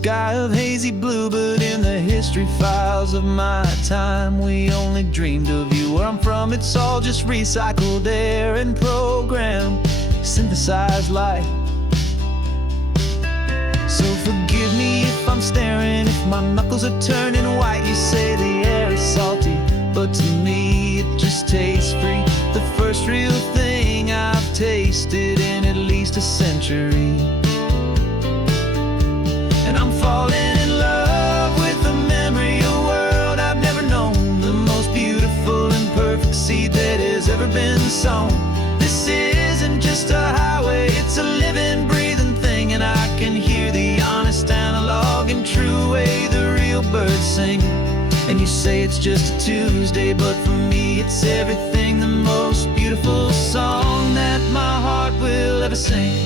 sky of hazy blue, but in the history files of my time, we only dreamed of you. Where I'm from, it's all just recycled air and programmed, synthesized light. So forgive me if I'm staring, if my knuckles are turning white. You say the air is salty, but to me it just tastes free. The first real thing I've tasted in at least a century. And I'm falling in love with the memory of a world I've never known, the most beautiful and perfect seed that has ever been sown. This isn't just a highway, it's a living, breathing thing, and I can hear the honest, analog, and true way the real birds sing. And you say it's just a Tuesday, but for me it's everything, the most beautiful song that my heart will ever sing.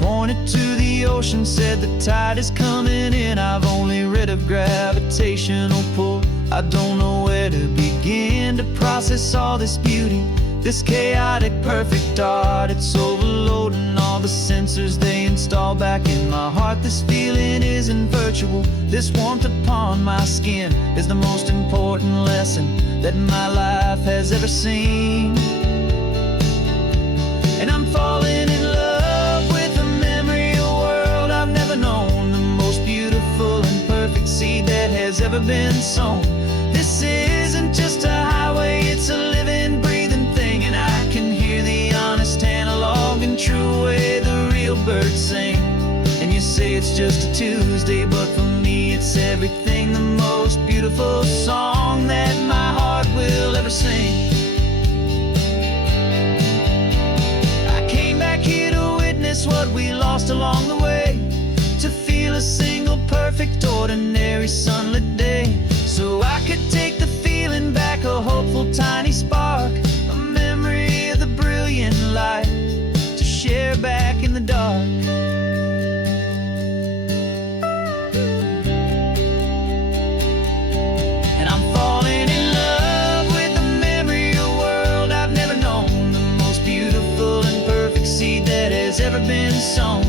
Pointed to the ocean, said the tide is coming in. I've only read of gravitational pull. I don't know where to begin to process all this beauty, this chaotic, perfect art. It's overloading all the sensors they install back in my heart. This feeling isn't virtual. This warmth upon my skin is the most important lesson that my life has ever seen. And I'm falling in love with a memory of a world I've never known, the most beautiful and perfect seed that has ever been sown. This isn't just a highway, it's a living, breathing thing, and I can hear the honest, analog, and true way the real birds sing. And you say it's just a Tuesday, but for me it's everything, the most beautiful song that my heart will ever sing. What we lost along the way, to feel a single perfect ordinary sunlit day, so I could take the feeling back, a hopeful tiny spark, a memory of the brilliant light to share back in the dark. And I'm falling in love with the memory of a world I've never known, the most beautiful and perfect seed that has ever been sown.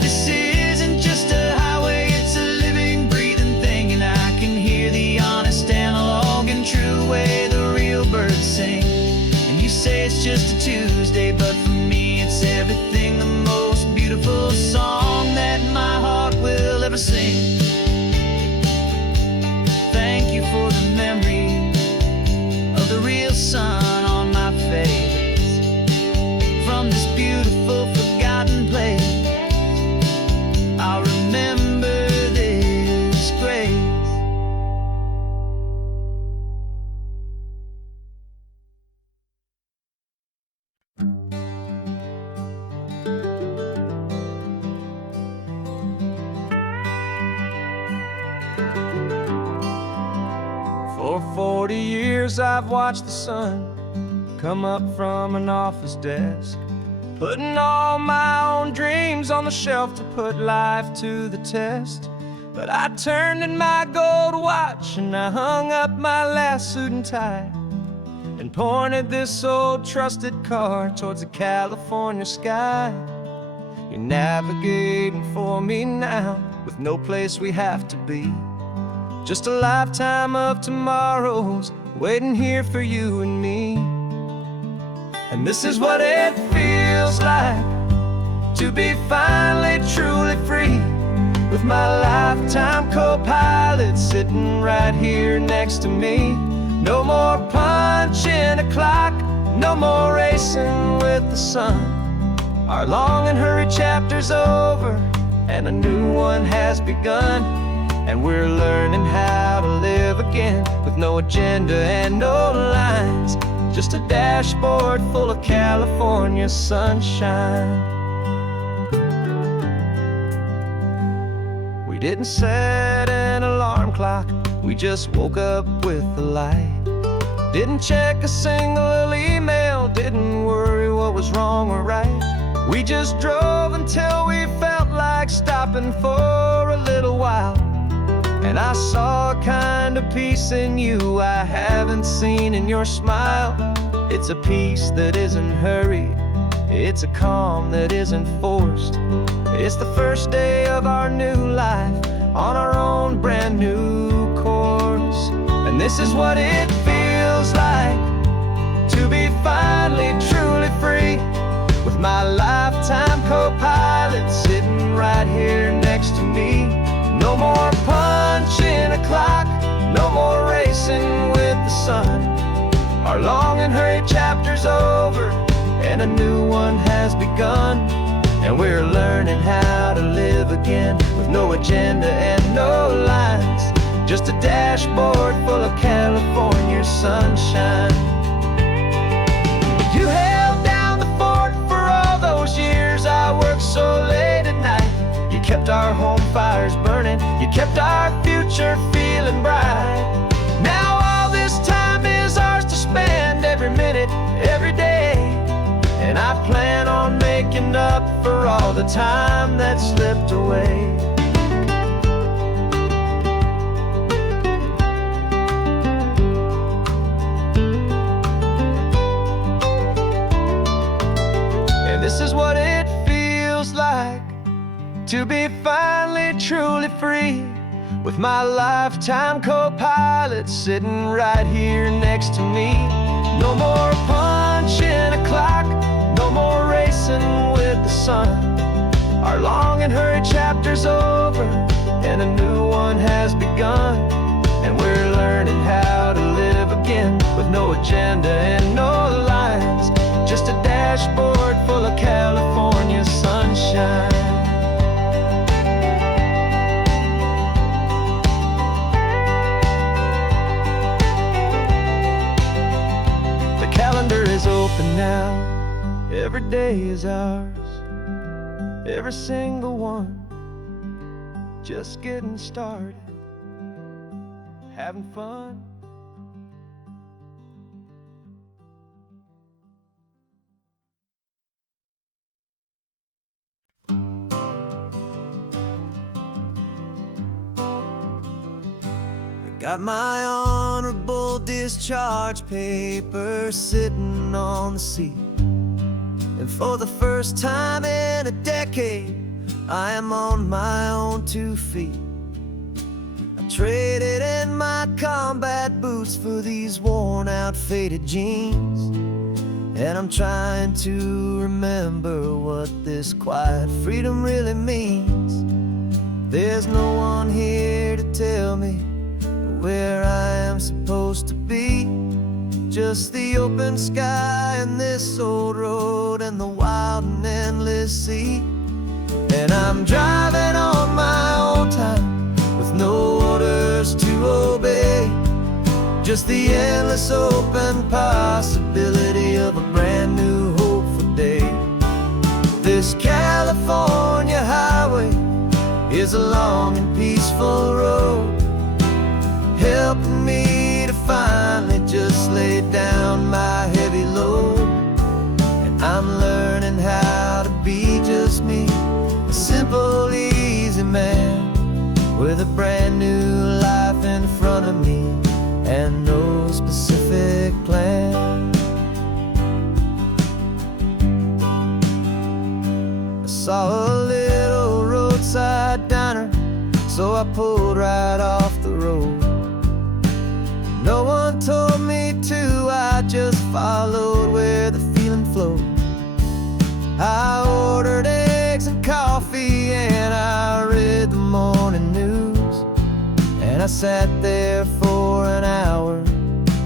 This isn't just a highway, it's a living, breathing thing, and I can hear the honest, analog, and true way the real birds sing. And you say it's just a Tuesday, but for me it's everything, the most beautiful song that my heart will ever sing. Thank you for the memory of the real sun on my face, from this beautiful forgotten place. I'll remember this grace. For 40 years I've watched the sun come up from an office desk, putting all my own dreams on the shelf to put life to the test. But I turned in my gold watch and I hung up my last suit and tie, and pointed this old trusted car towards the California sky. You're navigating for me now, with no place we have to be, just a lifetime of tomorrows waiting here for you and me. And this is what it feels like to be finally truly free, with my lifetime co-pilot sitting right here next to me. No more punching a clock, no more racing with the sun. Our long and hurried chapter's over and a new one has begun, and we're learning how to live again, with no agenda and no lines, just a dashboard full of California sunshine. We didn't set an alarm clock, we just woke up with the light. Didn't check a single email, didn't worry what was wrong or right. We just drove until we felt like stopping for a little while. And I saw a kind of peace in you I haven't seen in your smile. It's a peace that isn't hurried, it's a calm that isn't forced. It's the first day of our new life on our own brand new course. And this is what it feels like to be finally truly free, with my lifetime co-pilot sitting right here next to me. No more punching a clock, no more racing with the sun. Our long and hurried chapter's over, and a new one has begun. And we're learning how to live again, with no agenda and no lines, just a dashboard full of California sunshine. You held down the fort for all those years I worked so late at night. You kept our home fires burning, you kept our future feeling bright. Now all this time is ours to spend, every minute, every day. And I plan on making up for all the time that slipped away. And this is what it feels like to be finally truly free, with my lifetime co-pilot sitting right here next to me. No more punching a clock, no more racing with the sun. Our long and hurried chapter's over, and a new one has begun. And we're learning how to live again, with no agenda and no lines, just a dashboard full of California sunshine. The calendar is open now, every day is ours, every single one, just getting started, having fun. Got my honorable discharge paper sitting on the seat, and for the first time in a decade, I am on my own 2 feet. I traded in my combat boots for these worn out faded jeans, and I'm trying to remember what this quiet freedom really means. There's no one here to tell me where I am supposed to be, just the open sky and this old road and the wild and endless sea. And I'm driving on my own time, with no orders to obey, just the endless open possibility of a brand new hopeful day. This California highway is a long and peaceful road, helping me to finally just lay down my heavy load. And I'm learning how to be just me, a simple, easy man, with a brand new life in front of me and no specific plan. I saw a little roadside diner, so I pulled right off the road. No one told me to, I just followed where the feeling flowed. I ordered eggs and coffee, and I read the morning news. And I sat there for an hour,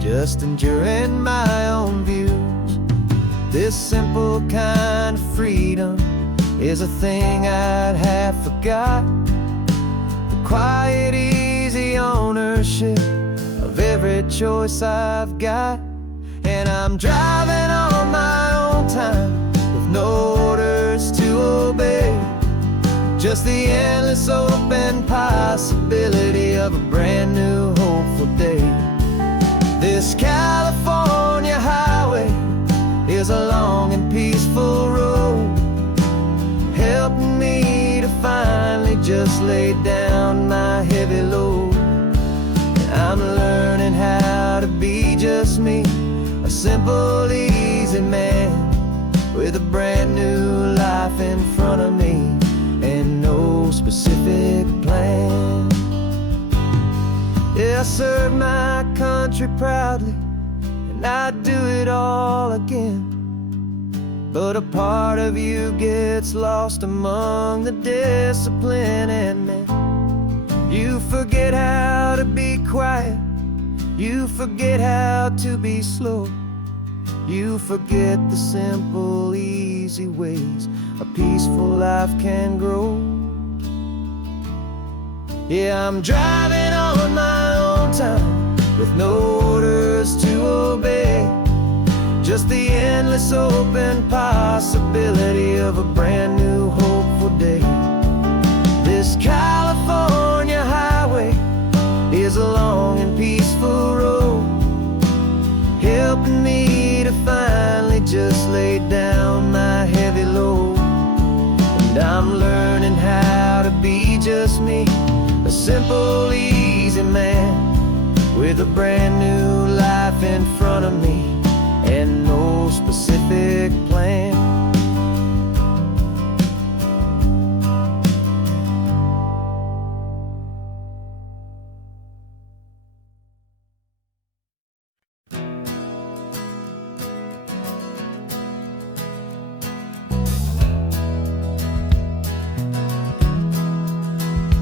just enduring my own views. This simple kind of freedom is a thing I'd have forgot. The quiet, easy ownership of every choice I've got. And I'm driving on my own time, with no orders to obey, just the endless open possibility of a brand new hopeful day. This California highway is a long and peaceful road, helping me to finally just lay down my heavy load. I'm learning how to be just me, a simple, easy man, with a brand new life in front of me specific plan. Yeah, I served my country proudly, and I'd do it all again. But a part of you gets lost among the discipline, and man, you forget how to be quiet, you forget how to be slow, you forget the simple, easy ways a peaceful life can grow. Yeah, I'm driving on my own time with no orders to obey, just the endless open possibility of a brand new hopeful day. This California highway is a long and peaceful road, helping me to finally just lay down my heavy load. And I'm learning how to be just me, a simple, easy man with a brand new life in front of me and no specific plan.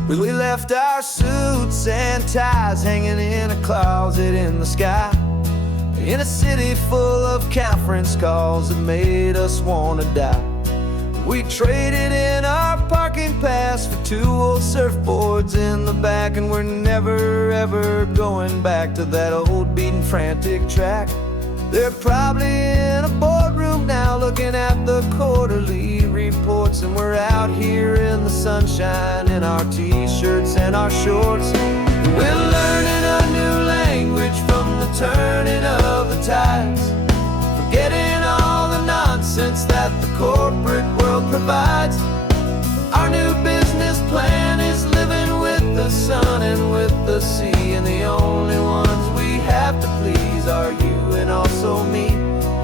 We left our suits and ties hanging in a closet in the sky, in a city full of conference calls that made us wanna die. We traded in our parking pass for 2 old surfboards in the back, and we're never ever going back to that old beaten frantic track. They're probably in a boardroom now looking at the quarterly reports, and we're out here in the sunshine in our t-shirts and our shorts. We're learning a new language from the turning of the tides, forgetting all the nonsense that the corporate world provides. Our new business plan is living with the sun and with the sea, and the only ones we have to please are you and also me.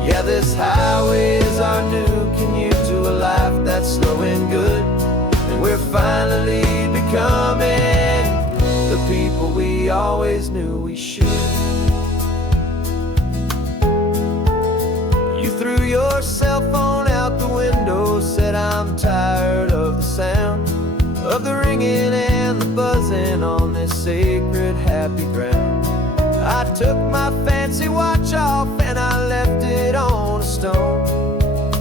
Yeah, this highway is our new commute to a life that's slow and good, and we're finally becoming the people we always knew we should. You threw your cell phone out the window, said I'm tired of the sound of the ringing and the buzzing on this sacred happy ground. I took my fancy watch off and I left it on a stone.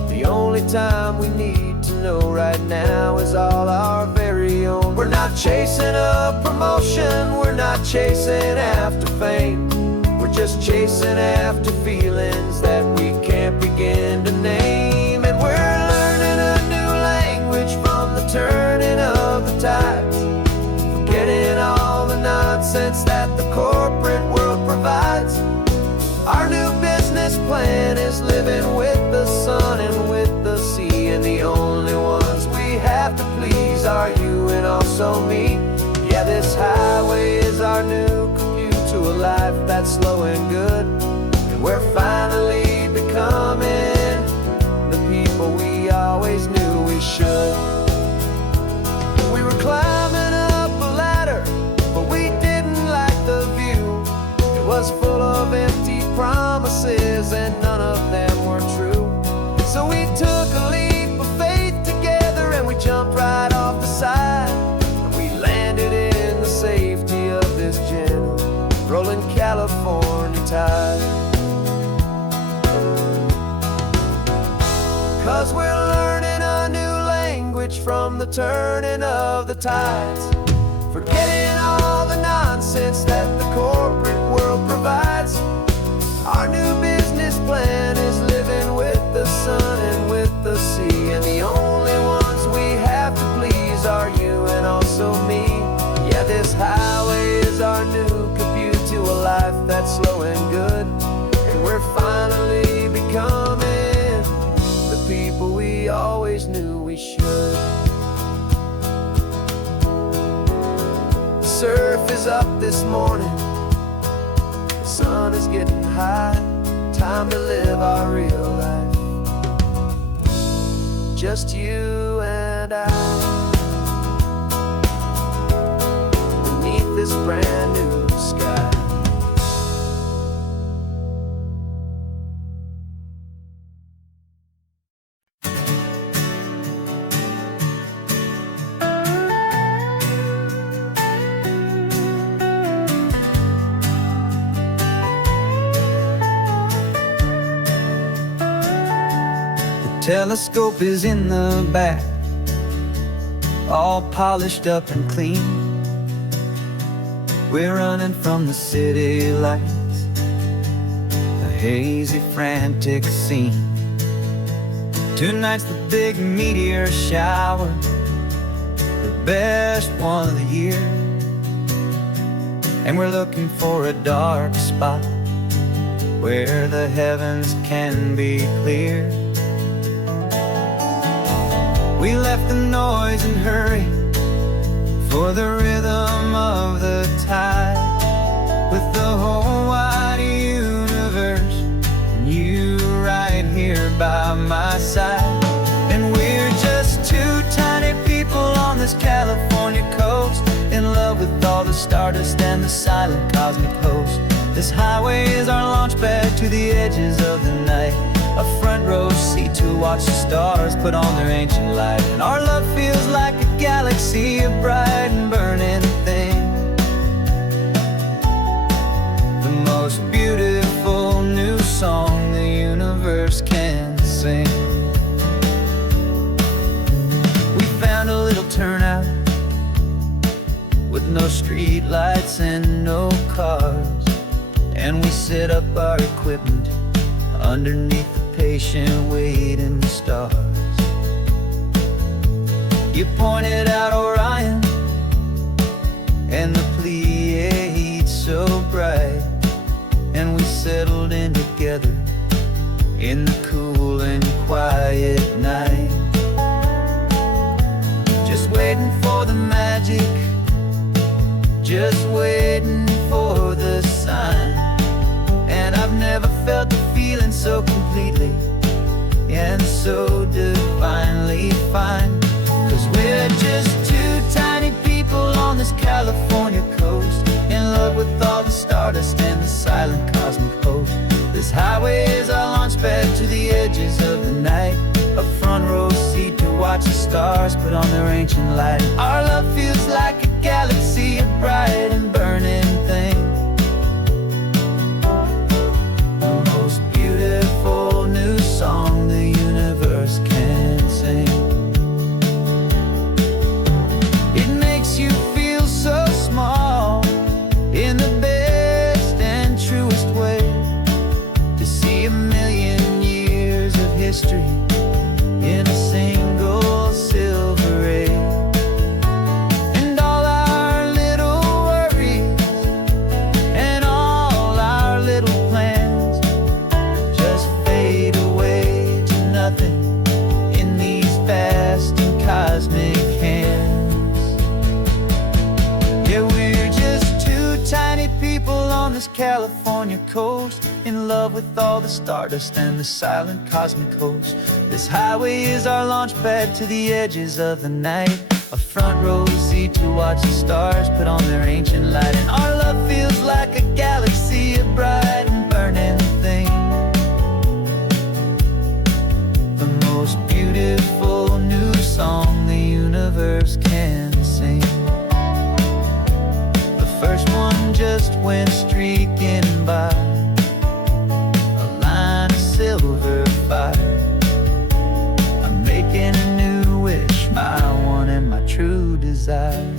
The only time we need to know right now is all our very own. We're not chasing a promotion, we're not chasing after fame, we're just chasing after feelings that we can't begin to name. And we're learning a new language from the turning of the tides, forgetting all the nonsense that the corporate world provides. Our new business plan is living with the sun and with the sea, and the only ones we have to please are you and also me. Yeah, this highway is our new commute to a life that's slow and good, and we're finally becoming the people we always knew we should. We were climbing up a ladder, but we didn't like the view. It was full of empty promises and none of them were true. So we took a leap of faith together and we jumped right off the side, and we landed in the safety of this gentle rolling California tide. 'Cause we're learning a new language from the turning of the tides, forgetting all the nonsense that the corporate world provides. Our new business plan is living with the sun and with the sea, and the only ones we have to please are you and also me. Yeah, this highway is our new commute to a life that's slow and good, and we're finally becoming the people we always knew we should. The surf is up this morning, the sun is getting high, time to live our real life, just you and I. this brand new sky. Telescope is in the back, all polished up and clean. We're running from the city lights, a hazy, frantic scene. Tonight's the big meteor shower, the best one of the year. And we're looking for a dark spot where the heavens can be clear. We left the noise and hurry for the rhythm of the tide, with the whole wide universe and you right here by my side. And we're just two tiny people on this California coast, in love with all the stardust and the silent cosmic host. This highway is our launch pad to the edges of the night, a front row seat to watch the stars put on their ancient light. And our love feels like a galaxy, a bright and burning thing, the most beautiful new song the universe can sing. We found a little turnout with no street lights and no cars, and we set up our equipment underneath the patient waiting stars. You pointed out Orion and the Pleiades so bright, and we settled in together in the cool and quiet night, just waiting for the magic, just waiting for the sign. And I've never felt the feeling so completely and so divinely fine, 'cause we're just two tiny people on this California coast, in love with all the stardust and the silent cosmic host. This highway is our launch pad to the edges of the night, a front row seat to watch the stars put on their ancient light. Our love feels like a galaxy, a bright and burning thing, beautiful new song the universe can sing. It makes you feel so small in the best and truest way, to see a million years of history in a single silver ray. And all our little worries and all our little plans just fade away to nothing in these vast and cosmic hands. Yeah, we're just two tiny people on this California coast, in love with all the stardust and the silent cosmic host. This highway is our launch pad to the edges of the night, a front row seat to watch the stars put on their ancient light. And our love feels like a galaxy, a bright and burning thing, the most beautiful new song the universe can sing. The first one just went streaking by, a line of silver fire. I'm making a new wish, my one and my true desire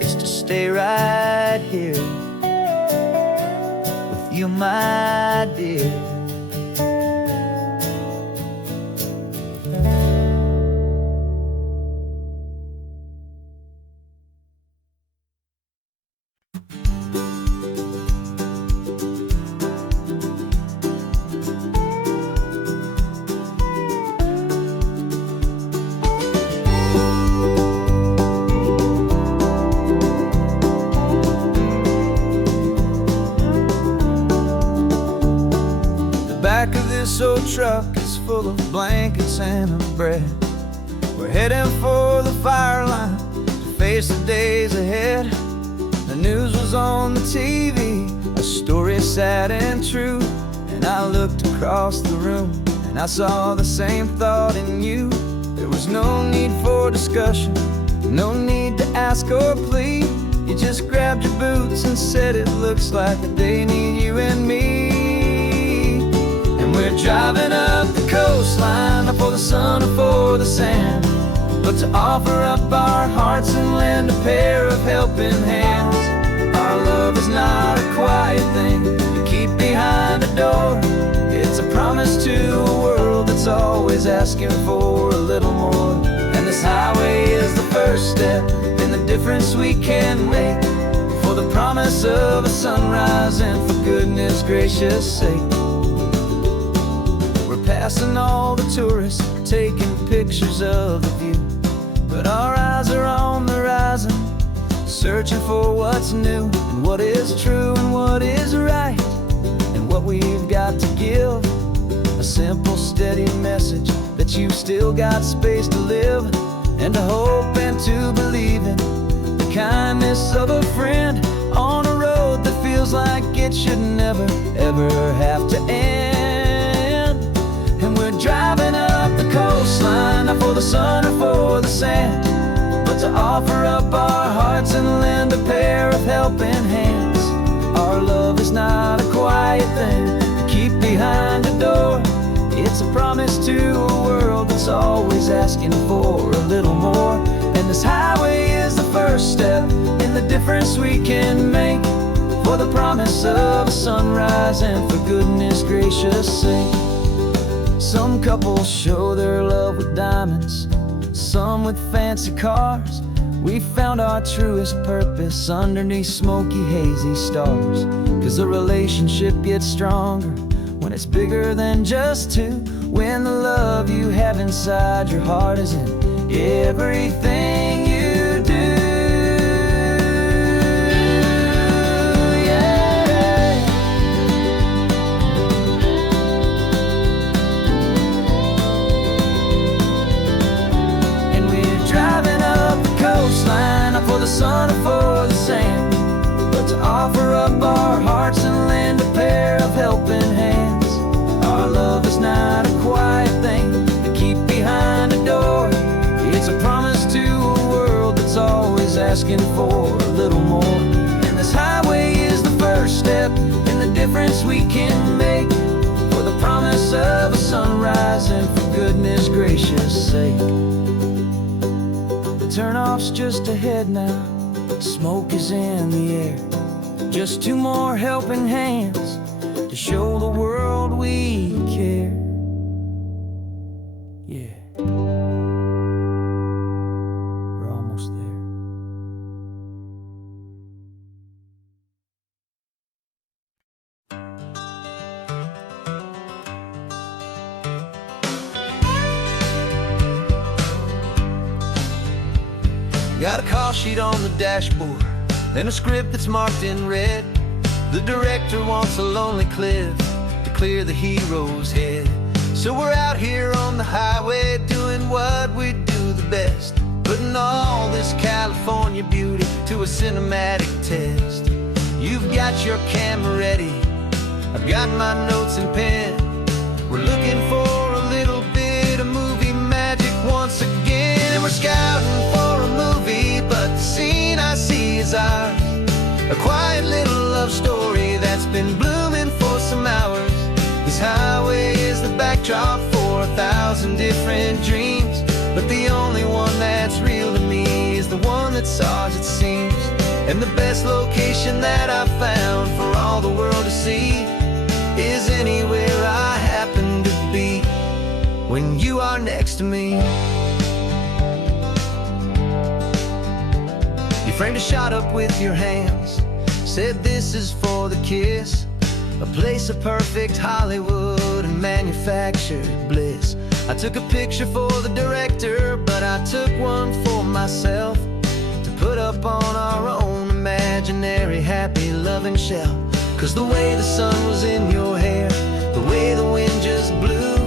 is to stay right here with you, my dear. This old truck is full of blankets and of bread. We're heading for the fire line to face the days ahead. The news was on the TV, a story sad and true. And I looked across the room and I saw the same thought in you. There was no need for discussion, no need to ask or plead. You just grabbed your boots and said it looks like the day need you and me. And we're driving up the coastline, not for the sun or for the sand, but to offer up our hearts and lend a pair of helping hands. Our love is not a quiet thing you keep behind a door. It's a promise to a world that's always asking for a little more. And this highway is the first step in the difference we can make, for the promise of a sunrise and for goodness gracious sake. We're passing all the tourists, taking pictures of the view, but our eyes are on the horizon, searching for what's new and what is true and what is right, and what we've got to give. A simple, steady message that you've still got space to live, and to hope and to believe in the kindness of a friend on a road that feels like it should never, ever have to end. And we're driving up the coastline, not for the sun or for the sand, but to offer up our hearts and lend a pair of helping hands. Our love is not a quiet thing to keep behind a door. It's a promise to a world that's always asking for a little more. And this highway is the first step in the difference we can make, for the promise of a sunrise and for goodness gracious sake. Some couples show their love with diamonds, some with fancy cars. We found our truest purpose underneath smoky, hazy stars. 'Cause the relationship gets stronger when it's bigger than just two, when the love you have inside your heart is in everything you do. Yeah. And we're driving up the coastline, not for the sun or for the sand, but to offer up our hearts and lend a pair of helping hands. Our love is not a quiet thing to keep behind a door. It's a promise to a world that's always asking for a little more. And this highway is the first step in the difference we can make, for the promise of a sunrise and for goodness gracious sake. The turnoff's just ahead now, smoke is in the air. Just two more helping hands to show the world we care. Yeah. We're almost there. Got a call sheet on the dashboard and a script that's marked in red. The director wants a lonely cliff to clear the hero's head. So we're out here on the highway doing what we do the best, putting all this California beauty to a cinematic test. You've got your camera ready, I've got my notes and pen. We're looking for a little bit of movie magic once again. And we're scouting for a movie, but the scene I see is ours. A quiet little love story that's been blooming for some hours. This highway is the backdrop for 1,000 different dreams, but the only one that's real to me is the one that's ours, it seems. And the best location that I've found for all the world to see is anywhere I happen to be when you are next to me. You framed a shot up with your hands, said this is for the kiss, a place of perfect Hollywood and manufactured bliss. I took a picture for the director, but I took one for myself to put up on our own imaginary happy loving shelf. 'Cause the way the sun was in your hair, the way the wind just blew,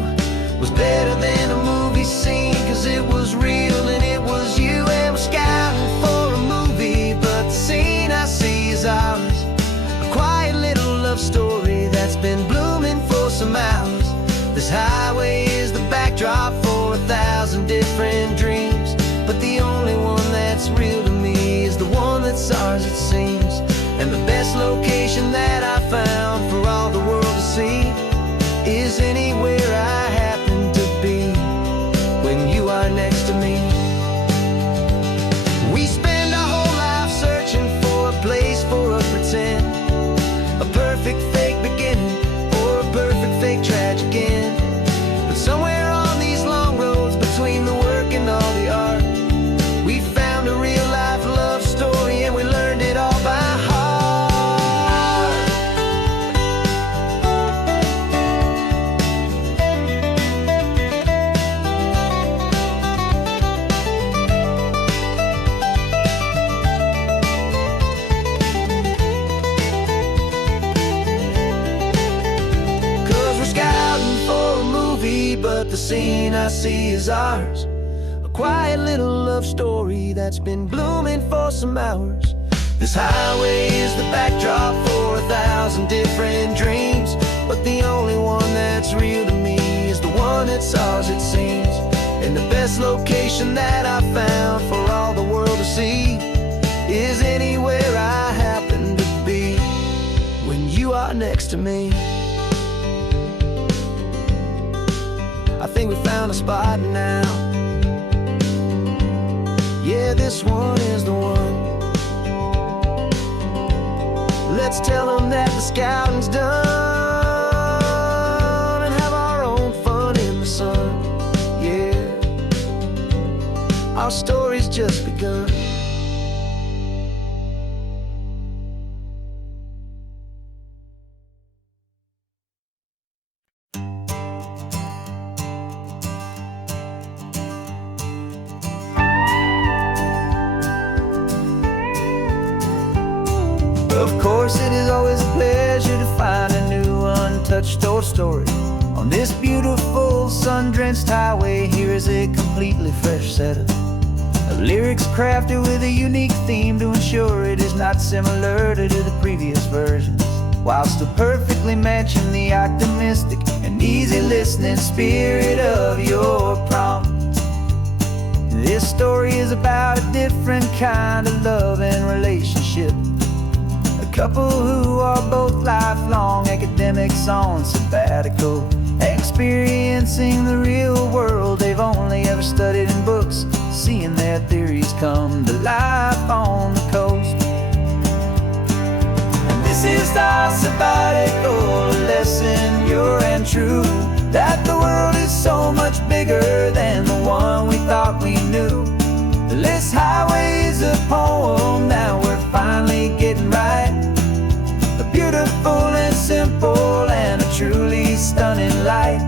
was better than a movie scene. 'Cause it was real and it was you. And we're scouting for a This highway is the backdrop for 1,000 different dreams, but the only one that's real to me is the one that's ours, it seems. And the best location that I found for all the world to see is anywhere I happen to be when you are next to me. We spend our whole life searching for a place for a pretend, a perfect fake beginning or a perfect fake tragic end. But somewhere on these long roads between the work and all the art, we found a real life love story, and we learned it all by heart. 'Cause we're scouting for a movie, but the scene I see is ours. A quiet little love story that's been blooming for some hours. This highway is the backdrop for 1,000 different dreams, but the only one that's real to me is the one that's ours, it seems. And the best location that I found for all the world to see is anywhere I happen to be when you are next to me. I think we found a spot now. Yeah, this one is the one. Let's tell them that the scouting's done and have our own fun in the sun. Yeah, our story's just begun. Of course, it is always a pleasure to find a new untouched old story. On this beautiful sun-drenched highway, here is a completely fresh set of lyrics crafted with a unique theme to ensure it is not similar to the previous versions, while still perfectly matching the optimistic and easy listening spirit of your prompt. This story is about a different kind of love and relationship. Couple who are both lifelong academics on sabbatical, experiencing the real world they've only ever studied in books, seeing their theories come to life on the coast. And this is our sabbatical lesson, pure and true, that the world is so much bigger than the one we thought we knew. This highway is a poem that we're finally getting right. Beautiful and simple and a truly stunning light.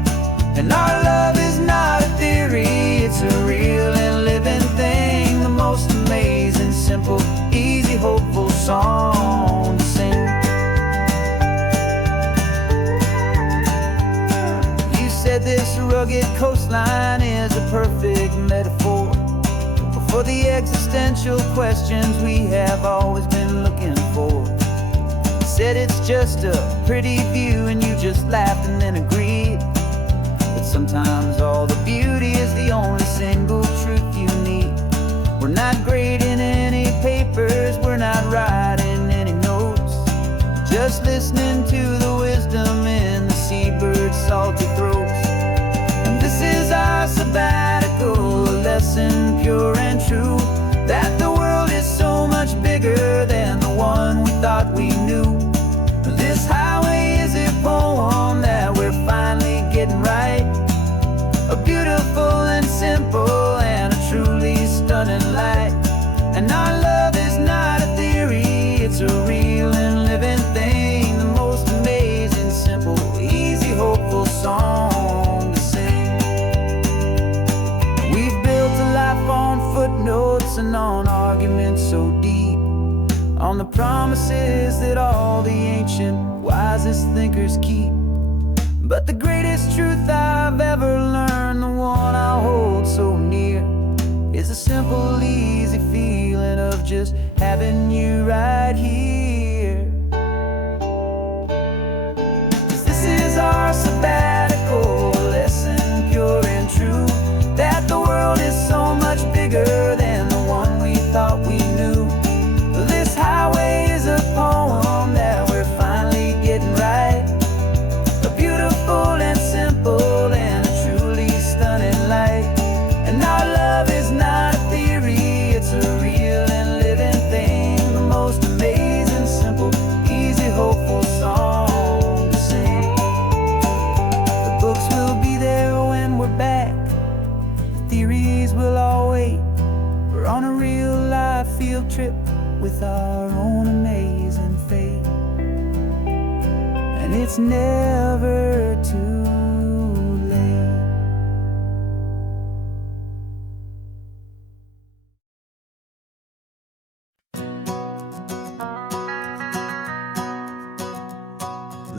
And our love is not a theory, it's a real and living thing. The most amazing, simple, easy, hopeful song to sing. You said this rugged coastline is a perfect metaphor for the existential questions we have always been looking for. Said it's just a pretty view and you just laughed and then agreed. But sometimes all the beauty is the only single truth you need. We're not grading any papers, we're not writing any notes, just listening to the wisdom in the seabird's salty throats. And this is our sabbatical lesson, pure and true, that the world is so much bigger than the one we thought we knew. This highway is a poem that we're finally getting right. A beautiful and simple and a truly stunning light. And our love is not a theory, it's a real and living thing. The most amazing, simple, easy, hopeful song to sing. We've built a life on footnotes and on arguments so deep, on the promises that all the ancient wisest thinkers keep. But the greatest truth I've ever learned, the one I hold so near, is a simple, easy feeling of just having you right here. 'Cause this is our sabbatical it's never too late.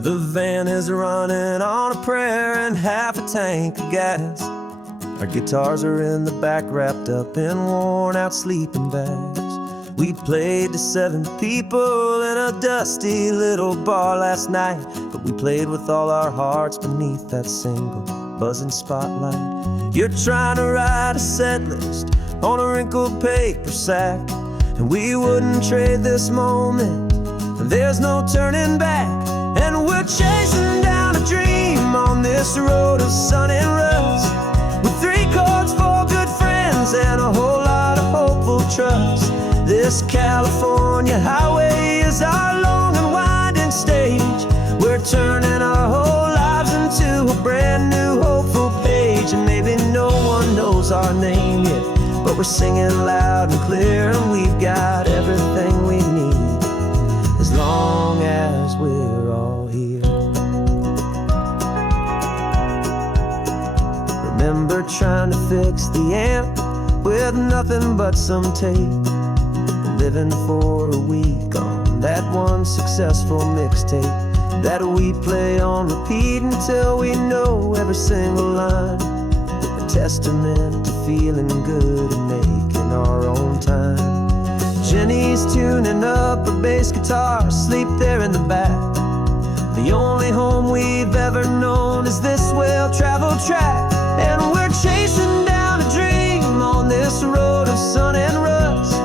The van is running on a prayer and half a tank of gas. Our guitars are in the back, wrapped up in worn-out sleeping bags. We played to 7 people in a dusty little bar last night, but we played with all our hearts beneath that single buzzing spotlight. You're trying to write a set list on a wrinkled paper sack, and we wouldn't trade this moment, and there's no turning back. And we're chasing down a dream on this road of sun and rust, with 3 chords, 4 good friends, and a whole lot of hopeful trust. This California highway is our long and winding stage. We're turning our whole lives into a brand new hopeful page. And maybe no one knows our name yet, but we're singing loud and clear, and we've got everything we need, as long as we're all here. Remember trying to fix the amp with nothing but some tape, living for a week on that one successful mixtape that we play on repeat until we know every single line. A testament to feeling good and making our own time. Jenny's tuning up her bass guitar, asleep there in the back. The only home we've ever known is this well-traveled track. And we're chasing down a dream on this road of sun and rust,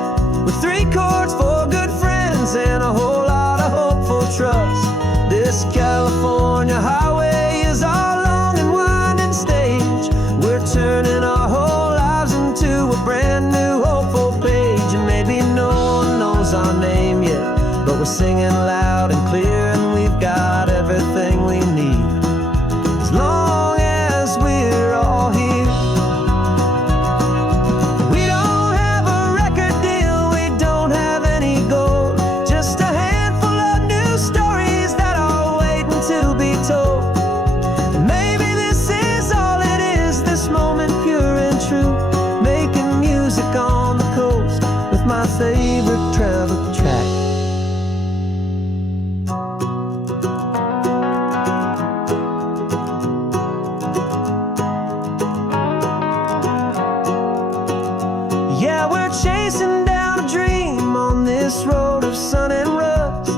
with 3 chords, 4 good friends, and a whole lot of hopeful trust. This California highway is our long and winding stage. We're turning our whole lives into a brand new hopeful page. And maybe no one knows our name yet, but we're singing loud and clear, and we've got everything we need, as long as we're all here. We don't have a record deal, we don't have any gold, just a handful of new stories that are waiting to be told. And maybe this is all it is, this moment pure and true, making music on the coast with my favorite travel track. Yeah, we're chasing down a dream on this road of sun and rust,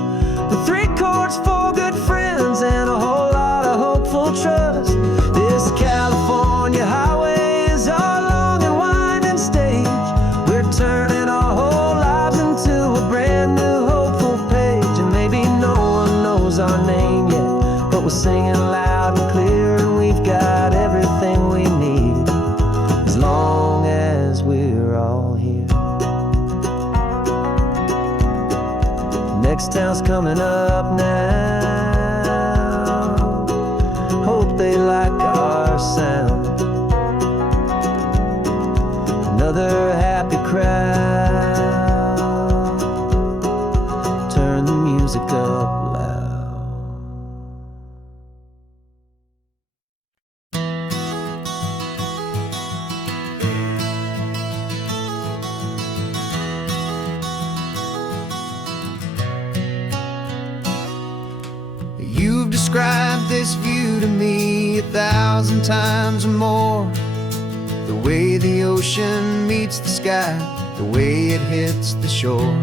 with 3 chords, 4 good friends, and a whole lot of hopeful trust. This California highway is our long and winding stage. We're turning our whole lives into a brand new hopeful page. And maybe no one knows our name yet, but we're singing loud and clear, and we've got everything we need, as long as we're all here. Next town's coming up now, hope they like our sound. Another happy crowd, turn the music up loud. You've described this view to me 1,000 times or more. The way the ocean meets the sky, the way it hits the shore.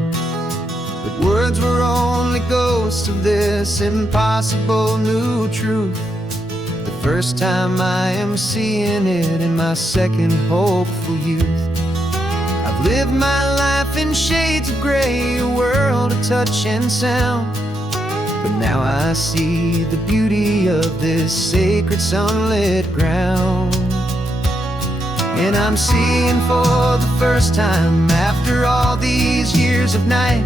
But words were only ghosts of this impossible new truth. The first time I am seeing it in my second hopeful youth. I've lived my life in shades of gray, a world of touch and sound. But now I see the beauty of this sacred sunlit ground. And I'm seeing for the first time, after all these years of night,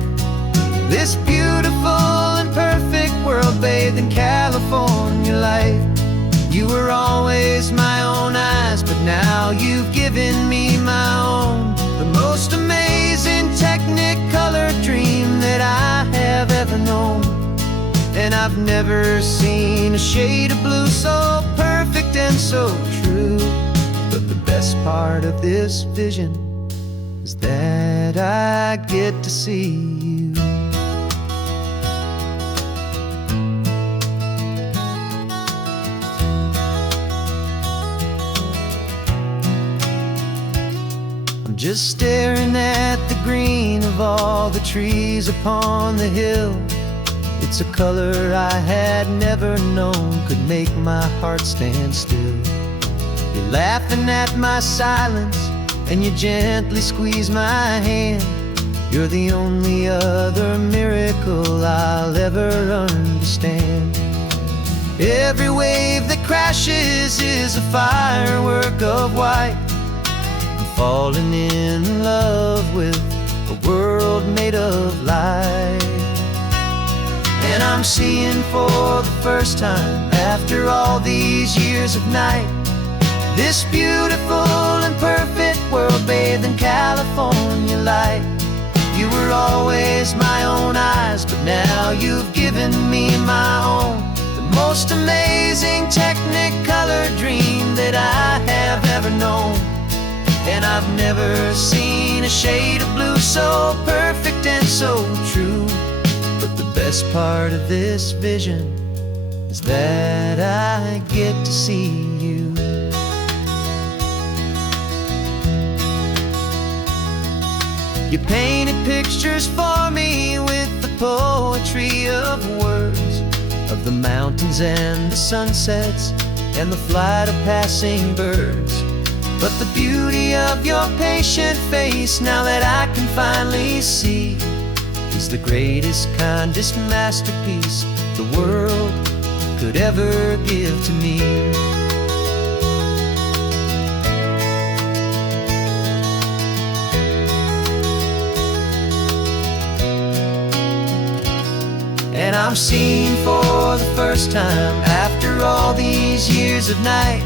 this beautiful and perfect world bathed in California light. You were always my own eyes, but now you've given me my own. The most amazing technicolor dream that I have ever known. And I've never seen a shade of blue so perfect and so true. But the best part of this vision is that I get to see you. I'm just staring at the green of all the trees upon the hill. It's a color I had never known could make my heart stand still. You're laughing at my silence, and you gently squeeze my hand. You're the only other miracle I'll ever understand. Every wave that crashes is a firework of white. I'm falling in love with a world made of light. And I'm seeing for the first time, after all these years of night, this beautiful and perfect world bathed in California light. You were always my own eyes, but now you've given me my own. The most amazing technicolor dream that I have ever known. And I've never seen a shade of blue so perfect and so true. But the best part of this vision is that I get to see you. You painted pictures for me with the poetry of words, of the mountains and the sunsets and the flight of passing birds. But the beauty of your patient face, now that I can finally see, is the greatest, kindest masterpiece the world could ever give to me. And I'm seeing for the first time, after all these years of night,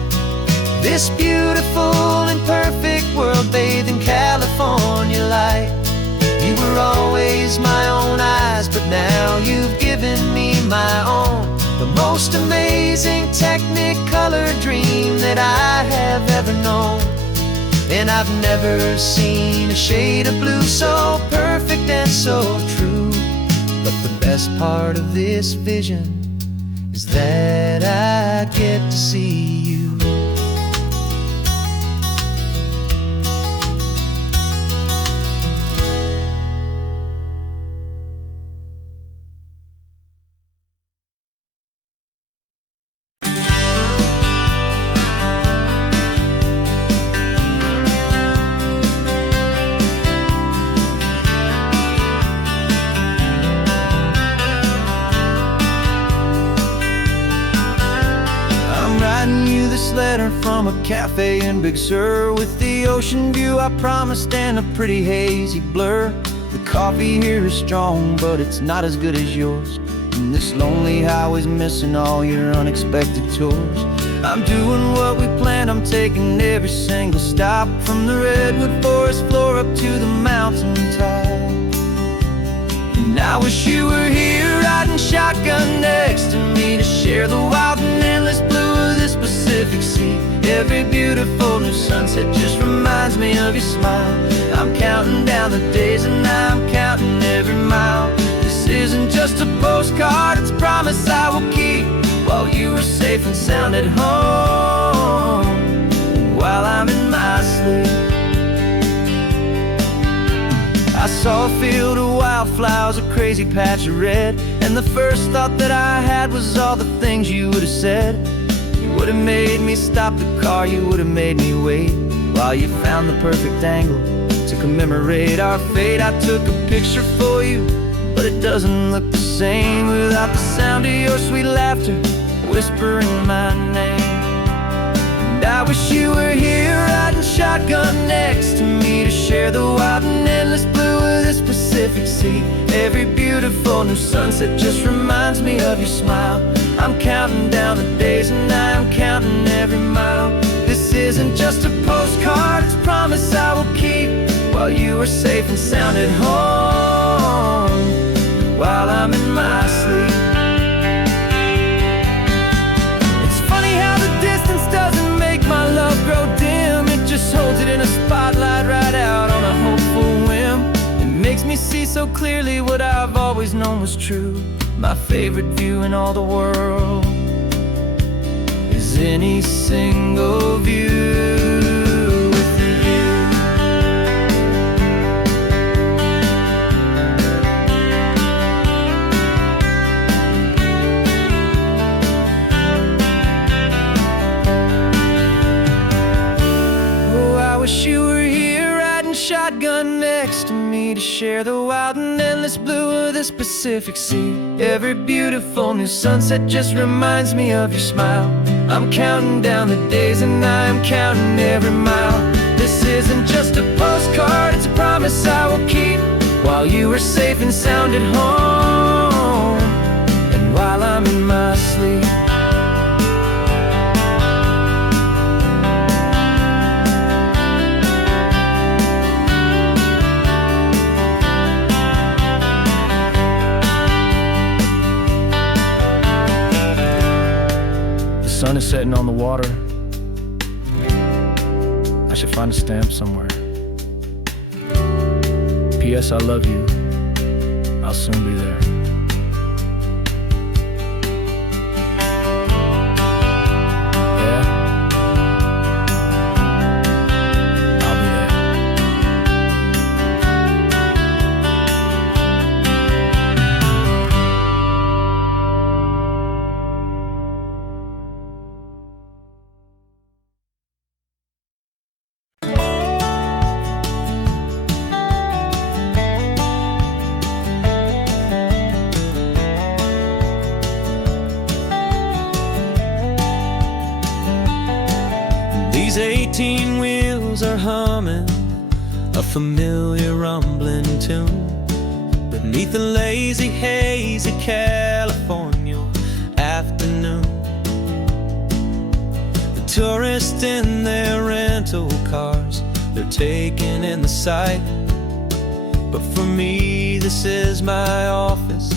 this beautiful and perfect world bathed in California light. You were always my own eyes, but now you've given me my own. The most amazing technicolor dream that I have ever known. And I've never seen a shade of blue so perfect and so true. But the best part of this vision is that I get to see you. You this letter from a cafe in Big Sur, with the ocean view I promised and a pretty hazy blur. The coffee here is strong, but it's not as good as yours. And this lonely highway's missing all your unexpected tours. I'm doing what we planned, I'm taking every single stop, from the redwood forest floor up to the mountain top. And I wish you were here riding shotgun next to me, to share the wild and endless blue of this Pacific Sea. Every beautiful new sunset just reminds me of your smile. I'm counting down the days and I'm counting every mile. This isn't just a postcard, it's a promise I will keep, while you are safe and sound at home, while I'm in my sleep. I saw a field of wildflowers, a crazy patch of red, and the first thought that I had was all the things you would have said. You would have made me stop the car, you would have made me wait, while you found the perfect angle to commemorate our fate. I took a picture for you, but it doesn't look the same without the sound of your sweet laughter whispering my name. And I wish you were here riding shotgun next to me, to share the wild and endless blue of this Pacific Sea. Every beautiful new sunset just reminds me of your smile. I'm counting down the days and I'm counting every mile. This isn't just a postcard, it's a promise I will keep, while you are safe and sound at home, while I'm in my sleep. so clearly what I've always known was true. My favorite view in all the world is any single view with you. Oh, I wish you were here riding shotgun next to me to share the wild and endless blue of this Pacific Sea. Every beautiful new sunset just reminds me of your smile. I'm counting down the days and I am counting every mile. This isn't just a postcard, it's a promise I will keep, while you are safe and sound at home, and while I'm in my sleep. The sun is setting on the water. I should find a stamp somewhere. P.S. I love you. I'll soon be there. Yeah? I'll be there. These 18 wheels are humming a familiar rumbling tune beneath the lazy haze of California afternoon. The tourists in their rental cars, they're taking in the sight. But for me, this is my office,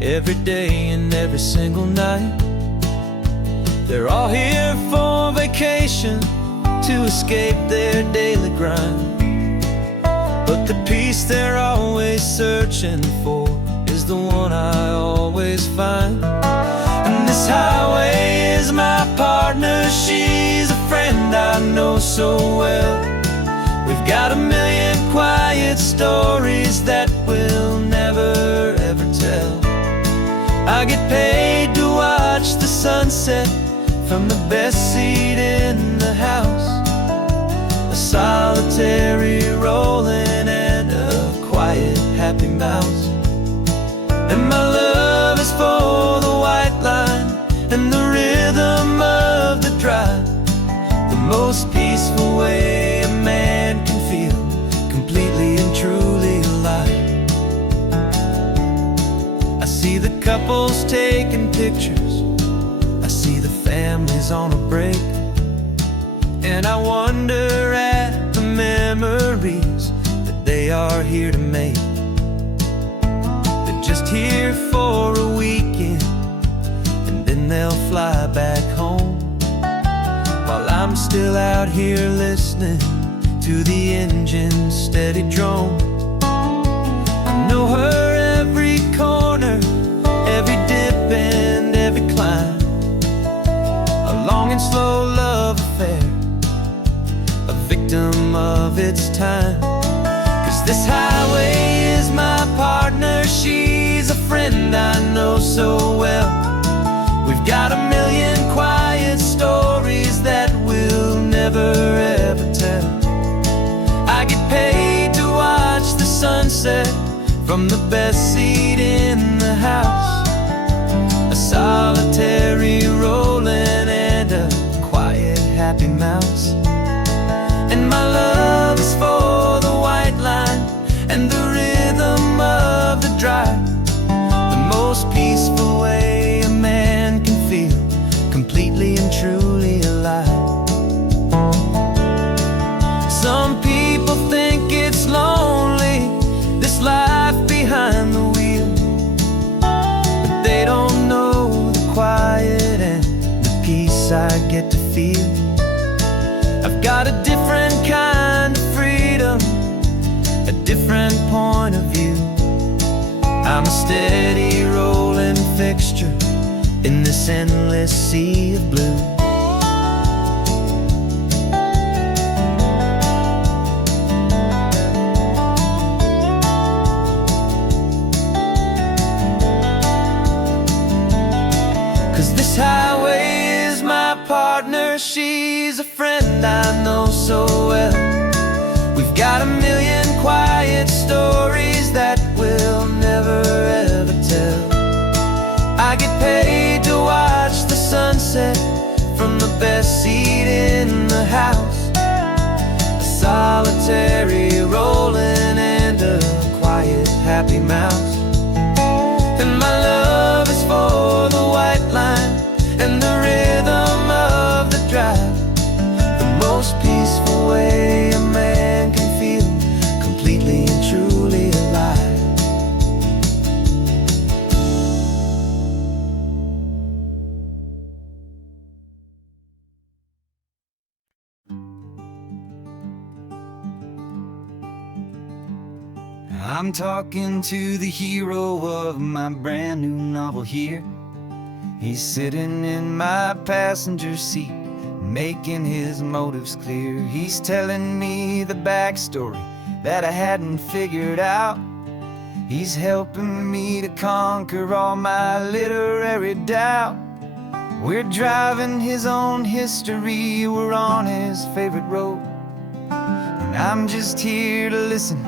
every day and every single night. They're all here for vacation, to escape their daily grind. But the peace they're always searching for is the one I always find. And this highway is my partner, she's a friend I know so well. We've got a million quiet stories that we'll never ever tell. I get paid to watch the sunset from the best seat in the house, a solitary rolling and a quiet happy mouse. And my love is for the white line and the rhythm of the drive, the most peaceful way a man can feel completely and truly alive. I see the couples taking pictures, I see the families on a break, and I wonder at the memories that they are here to make. They're just here for a weekend, and then they'll fly back home, while I'm still out here listening to the engine's steady drone. I know her every corner, every dip and every climb, a long and slow love affair, a victim of its time. 'Cause this highway is my partner, she's a friend I know so well. We've got a million quiet stories that we'll never ever tell. I get paid to watch the sunset from the best seat in the house, a solitary rolling and a quiet happy mouse. And my love is for the white line and the rhythm of the drive, the most peaceful way a man can feel completely and truly alive. Some people think it's lonely, this life behind the wheel, but they don't know the quiet and the peace I get to feel. I've got a different kind of freedom, a different point of view. I'm a steady rolling fixture in this endless sea of blue. Cause this highway is my partner, she's a friend I know so well. We've got a million quiet stories that we'll never ever tell. I get paid to watch the sunset from the best seat in the house. A solitary rolling and a quiet happy mouse. And my love is for the white line and the rhythm of the drive. The most peaceful way a man can feel completely and truly alive. I'm talking to the hero of my brand new novel here. He's sitting in my passenger seat, making his motives clear. He's telling me the backstory that I hadn't figured out. He's helping me to conquer all my literary doubt. We're driving his own history, we're on his favorite road. And I'm just here to listen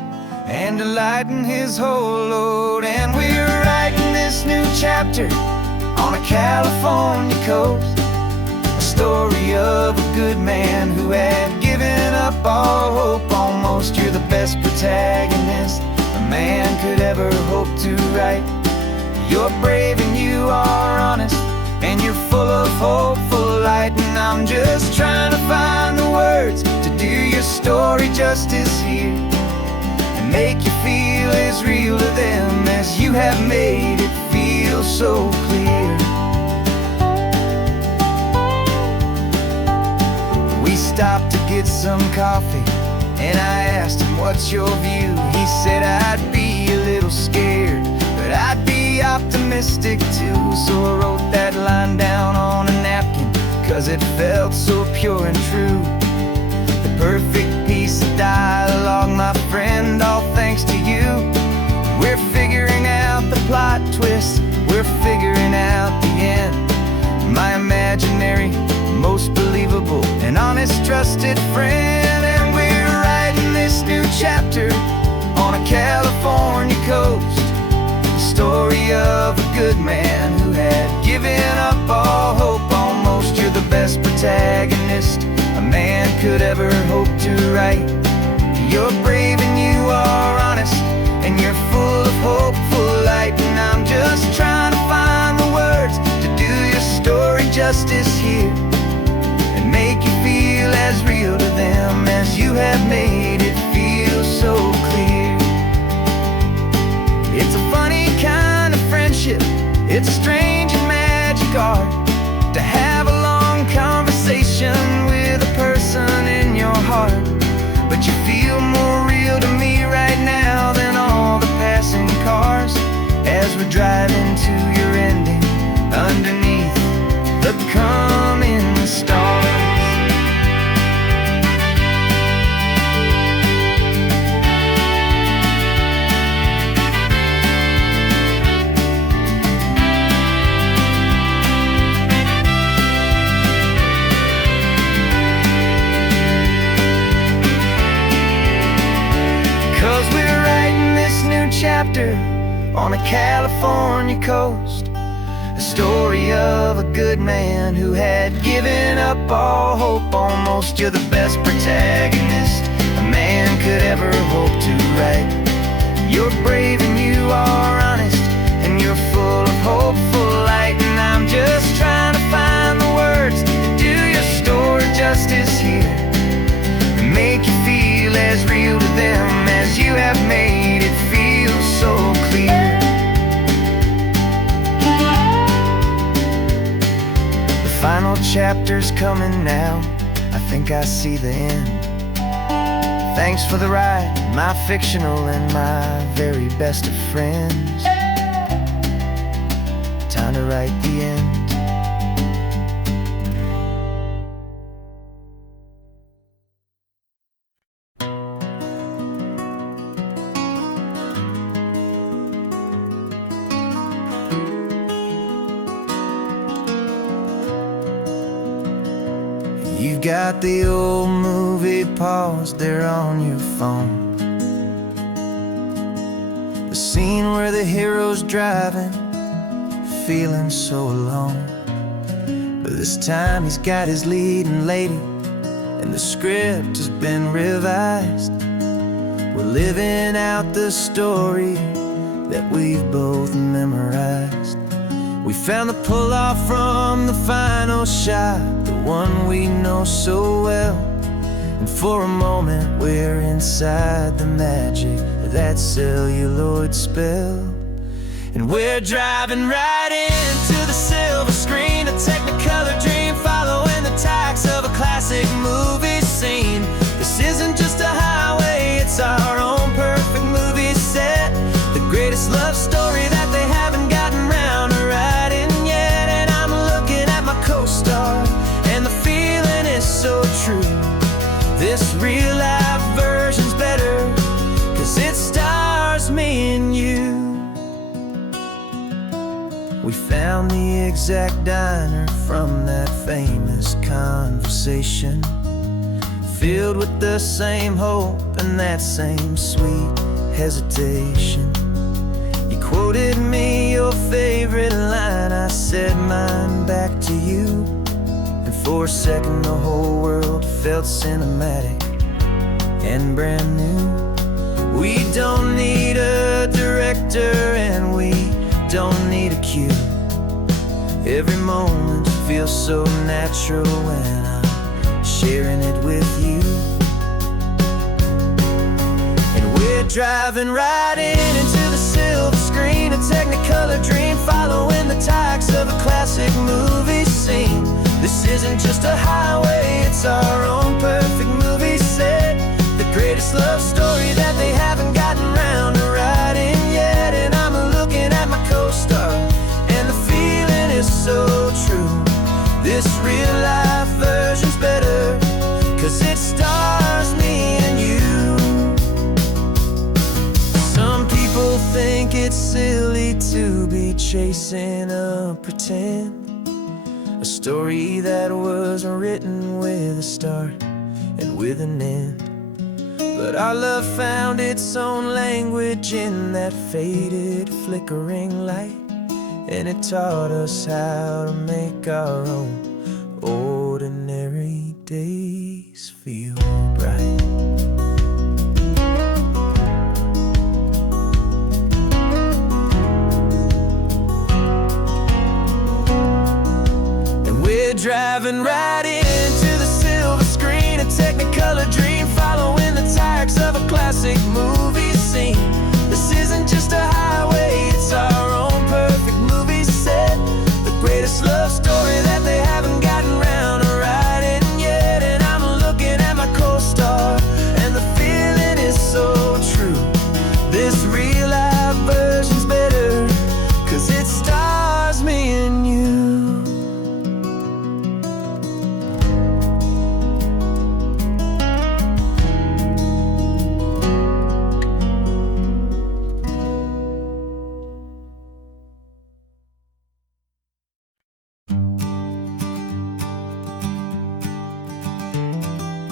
and to lighten his whole load. And we're writing this new chapter on a California coast, a story of a good man who had given up all hope almost. You're the best protagonist a man could ever hope to write. You're brave and you are honest, and you're full of hopeful light. And I'm just trying to find the words to do your story justice here, and make you feel as real to them as you have made it feel so clear. We stopped to get some coffee, and I asked him, what's your view? He said, I'd be a little scared, but I'd be optimistic too. So I wrote that line down on a napkin, cause it felt so pure and true. The perfect piece of dialogue, my friend, all thanks to you. We're figuring out the plot twist, we're figuring out the end. My imaginary, most believable and honest trusted friend. And we're writing this new chapter on a California coast, the story of a good man who had given up all hope almost. You're the best protagonist a man could ever hope to write. You're brave and you are honest, and you're full of hopeful light. And I'm just trying to find the words to do your story justice here, and make you feel as real to them as you have made it feel so clear. It's a funny kind of friendship, it's a strange and magic art to have a long conversation with a person in your heart. But you feel more real to me right now than all the passing cars, as we're driving to your ending underneath the coming stars. Chapter on a California coast, a story of a good man who had given up all hope almost. You're the best protagonist a man could ever hope to write. You're brave and you are honest, and you're full of hopeful light. And I'm just trying to find the words to do your story justice here, and make you feel as real to them as you have made it feel so clear. The final chapter's coming now, I think I see the end. Thanks for the ride, my fictional and my very best of friends. to write the end. You've got the old movie paused there on your phone, the scene where the hero's driving, feeling so alone. But this time he's got his leading lady, and the script has been revised. We're living out the story that we've both memorized. We found the pull-off from the final shot, the one we know so well. And for a moment we're inside the magic of that celluloid spell. And we're driving right into the silver screen, a Technicolor dream, following the tacks of a classic movie scene. This isn't just a highway, it's our own perfect movie set, the greatest love story that they haven't gotten round to writing yet. And I'm looking at my co-star, and the feeling is so true. This real-life version's better, 'cause it stars me and you. We found the exact diner from that famous conversation, filled with the same hope and that same sweet hesitation. You quoted me your favorite line, I said mine back to you. And for a second the whole world felt cinematic and brand new. We don't need a director and we don't need a cue. Every moment feels so natural when I'm sharing it with you. And we're driving right into the silver screen, a Technicolor dream, following the tacks of a classic movie scene. This isn't just a highway, it's our own perfect movie set, the greatest love story that they haven't gotten round to writing yet. And I'm looking at my co-star, and the feeling is so true. This real-life version's better, 'cause it stars me and you. Some people think it's silly to be chasing a pretend, a story that was written with a start and with an end. But our love found its own language in that faded, flickering light, and it taught us how to make our own ordinary days feel bright. And we're driving right into the silver screen, a Technicolor dream, following the tacks of a classic movie scene. This isn't just a highway, it's our own perfect movie set, the greatest love story that they haven't gotten round to writing yet. And I'm looking at my co-star, and the feeling is so true. This real-life version's better, 'cause it stars me and you.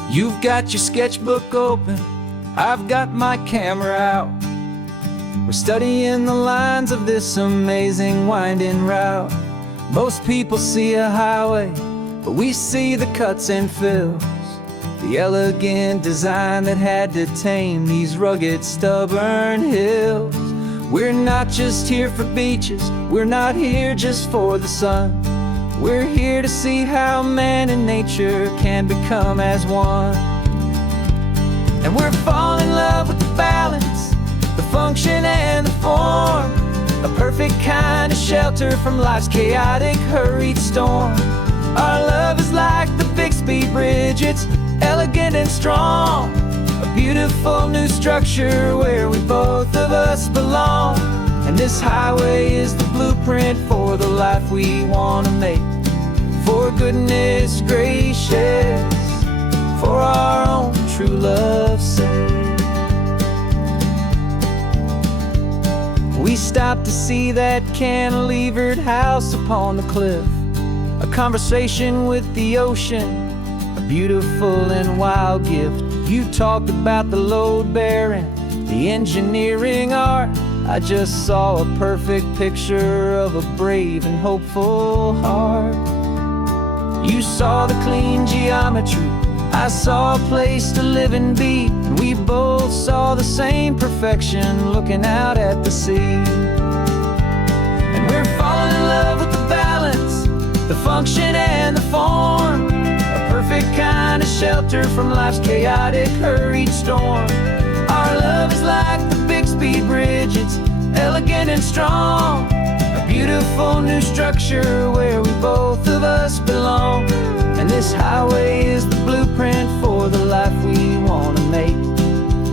You've got your sketchbook open, I've got my camera out. We're studying the lines of this amazing winding route. Most people see a highway, but we see the cuts and fills, the elegant design that had to tame these rugged, stubborn hills. We're not just here for beaches, we're not here just for the sun. We're here to see how man and nature can become as one. And we're falling in love with the balance, the function and the form, a perfect kind of shelter from life's chaotic, hurried storm. Our love is like the Bixby Bridge, it's elegant and strong, a beautiful new structure where we both of us belong. And this highway is the blueprint for the life we wanna make. For goodness gracious, for our own true love's sake. We stopped to see that cantilevered house upon the cliff, a conversation with the ocean, a beautiful and wild gift. You talked about the load bearing, the engineering art. I just saw a perfect picture of a brave and hopeful heart. You saw the clean geometry, I saw a place to live and be, and we both saw the same perfection looking out at the sea. And we're falling in love with the balance, the function and the form, a perfect kind of shelter from life's chaotic, hurried storm. Our love is like the Bixby Bridge, it's elegant and strong, a beautiful new structure where we both of us belong. And this highway is the blueprint for the life we want to make.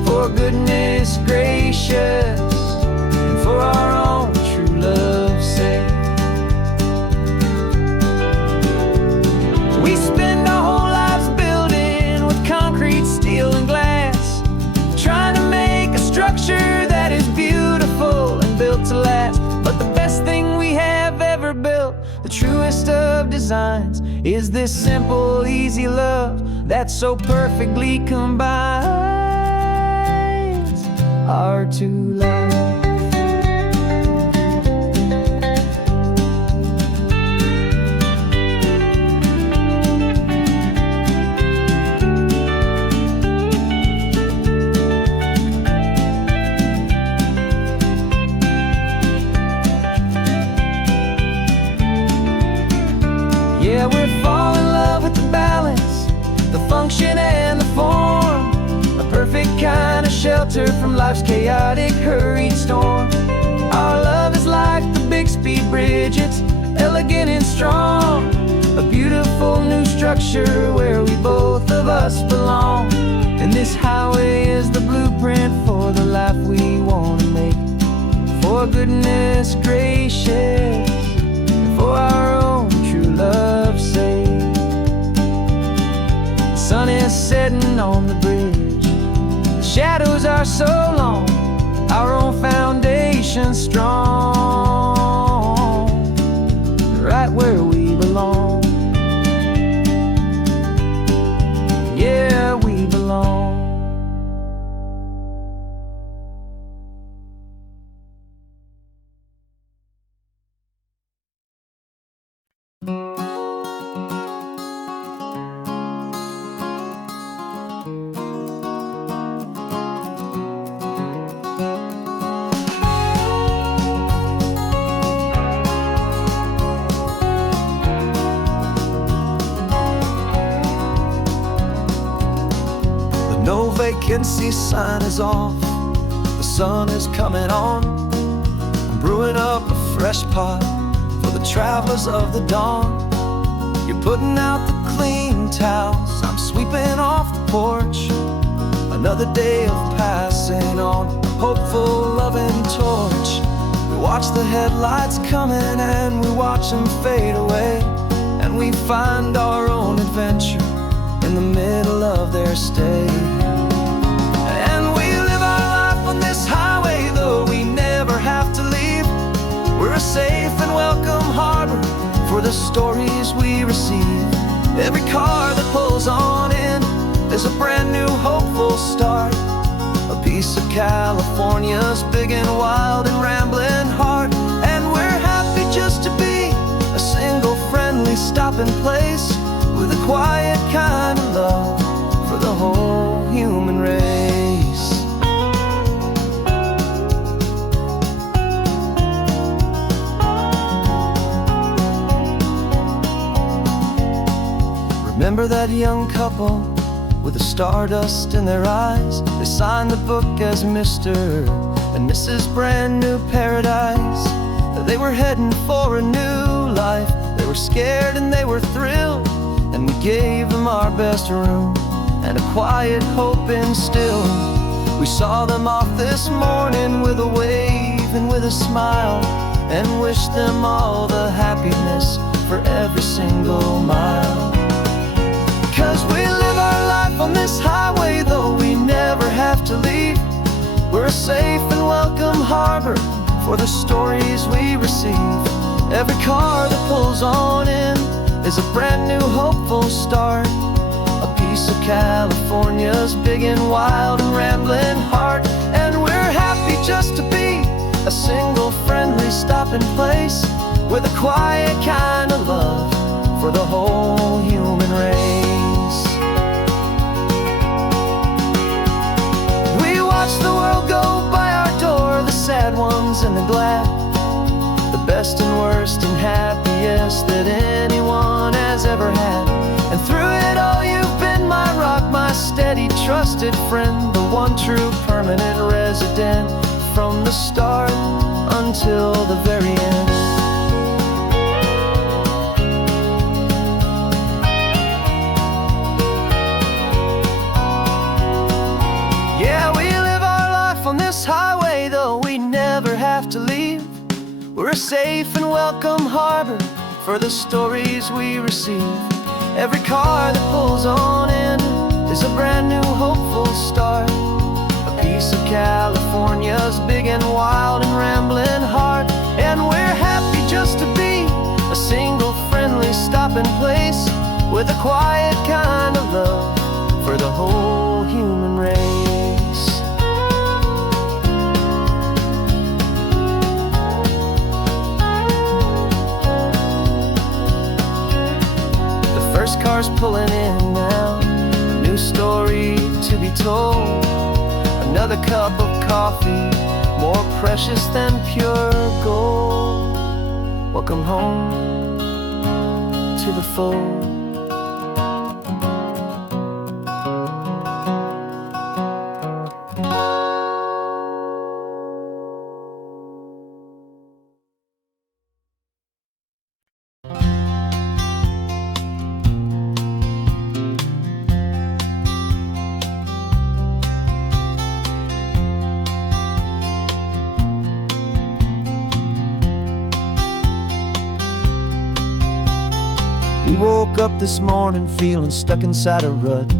For goodness gracious, and for our own true love's sake. We spend our whole lives building with concrete, steel, and glass, trying to make a structure that is beautiful and built to last. But the best thing we have ever built, the truest of designs, is this simple, easy love that so perfectly combines our two lives. Yeah, we're falling in love with the balance, the function and the form, a perfect kind of shelter from life's chaotic, hurried storm. Our love is like the Bixby Bridge, it's elegant and strong, a beautiful new structure where we both of us belong. And this highway is the blueprint for the life we want to make. For goodness gracious, for our own true love's sake. The sun is setting on the bridge, the shadows are so long, our own foundation strong, right where we belong. Yeah, we belong. No vacancy sign is off, the sun is coming on. I'm brewing up a fresh pot for the travelers of the dawn. You're putting out the clean towels, I'm sweeping off the porch. Another day of passing on, a hopeful, loving torch. We watch the headlights coming and we watch them fade away, and we find our own adventure in the middle of their stay. And we live our life on this highway, though we never have to leave. We're a safe and welcome harbor for the stories we receive. Every car that pulls on in is a brand new hopeful start, a piece of California's big and wild and rambling heart. And we're happy just to be a single friendly stopping place, with a quiet kind of love for the whole human race. Remember that young couple with the stardust in their eyes? They signed the book as Mr. and Mrs. Brand New Paradise. They were heading for a new life. They were scared and they were thrilled, and we gave them our best room and a quiet hope instilled. We saw them off this morning with a wave and with a smile, and wish them all the happiness for every single mile. 'Cause we live our life on this highway, though we never have to leave. We're a safe and welcome harbor for the stories we receive. Every car that pulls on in is a brand new hopeful start, a piece of California's big and wild and rambling heart. And we're happy just to be a single friendly stopping place with a quiet kind of love for the whole human race. We watch the world go by our door, the sad ones and the glad, the best and worst and happiest that anyone has ever had. And through it all you've been my rock, my steady trusted friend, the one true permanent resident from the start until the very end. Yeah, we live our life on this highway, though we never have to leave. We're a safe and welcome harbor for the stories we receive. Every car that pulls on in is a brand new hopeful start, a piece of California's big and wild and rambling heart. And we're happy just to be a single friendly stopping place with a quiet kind of love for the whole human race. First car's pulling in now, a new story to be told. Another cup of coffee, more precious than pure gold. Welcome home to the fold. We woke up this morning feeling stuck inside a rut.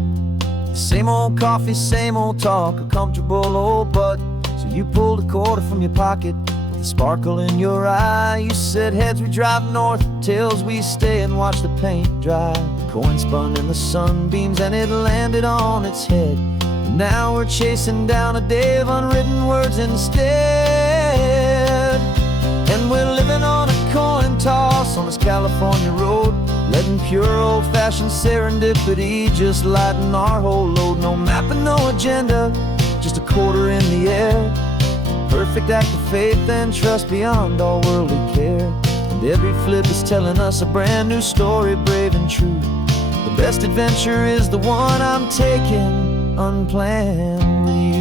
Same old coffee, same old talk, a comfortable old butt. So you pulled a quarter from your pocket with a sparkle in your eye. You said, heads we drive north, tails we stay and watch the paint dry. The coin spun in the sunbeams and it landed on its head. And now we're chasing down a day of unwritten words instead. And we're living on a coin toss on this California road, letting pure old-fashioned serendipity just lighten our whole load. No map and no agenda, just a quarter in the air. Perfect act of faith and trust beyond all worldly care. And every flip is telling us a brand new story, brave and true. The best adventure is the one I'm taking unplanned with you.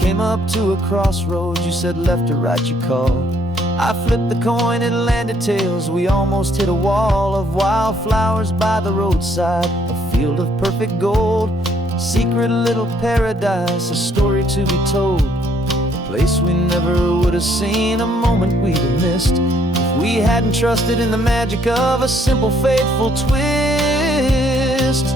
Came up to a crossroads, you said left or right you called. I flipped the coin, it landed tails. We almost hit a wall of wildflowers by the roadside, a field of perfect gold, secret little paradise, a story to be told. A place we never would have seen, a moment we'd have missed if we hadn't trusted in the magic of a simple faithful twist.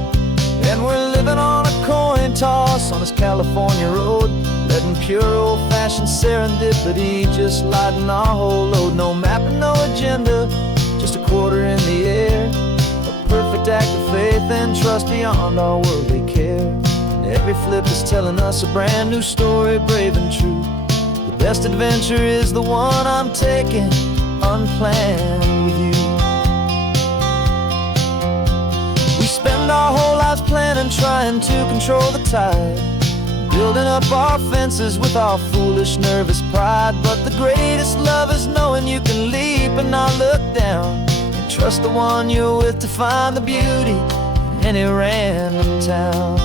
And we're living on a coin toss on this California road, letting pure old-fashioned serendipity just lighten our whole load. No map and no agenda, just a quarter in the air. A perfect act of faith and trust beyond all worldly care. And every flip is telling us a brand new story, brave and true. The best adventure is the one I'm taking unplanned with you. We spend our whole lives planning, trying to control the tide, building up our fences with our foolish, nervous pride. But the greatest love is knowing you can leap and not look down, and trust the one you're with to find the beauty in any random town.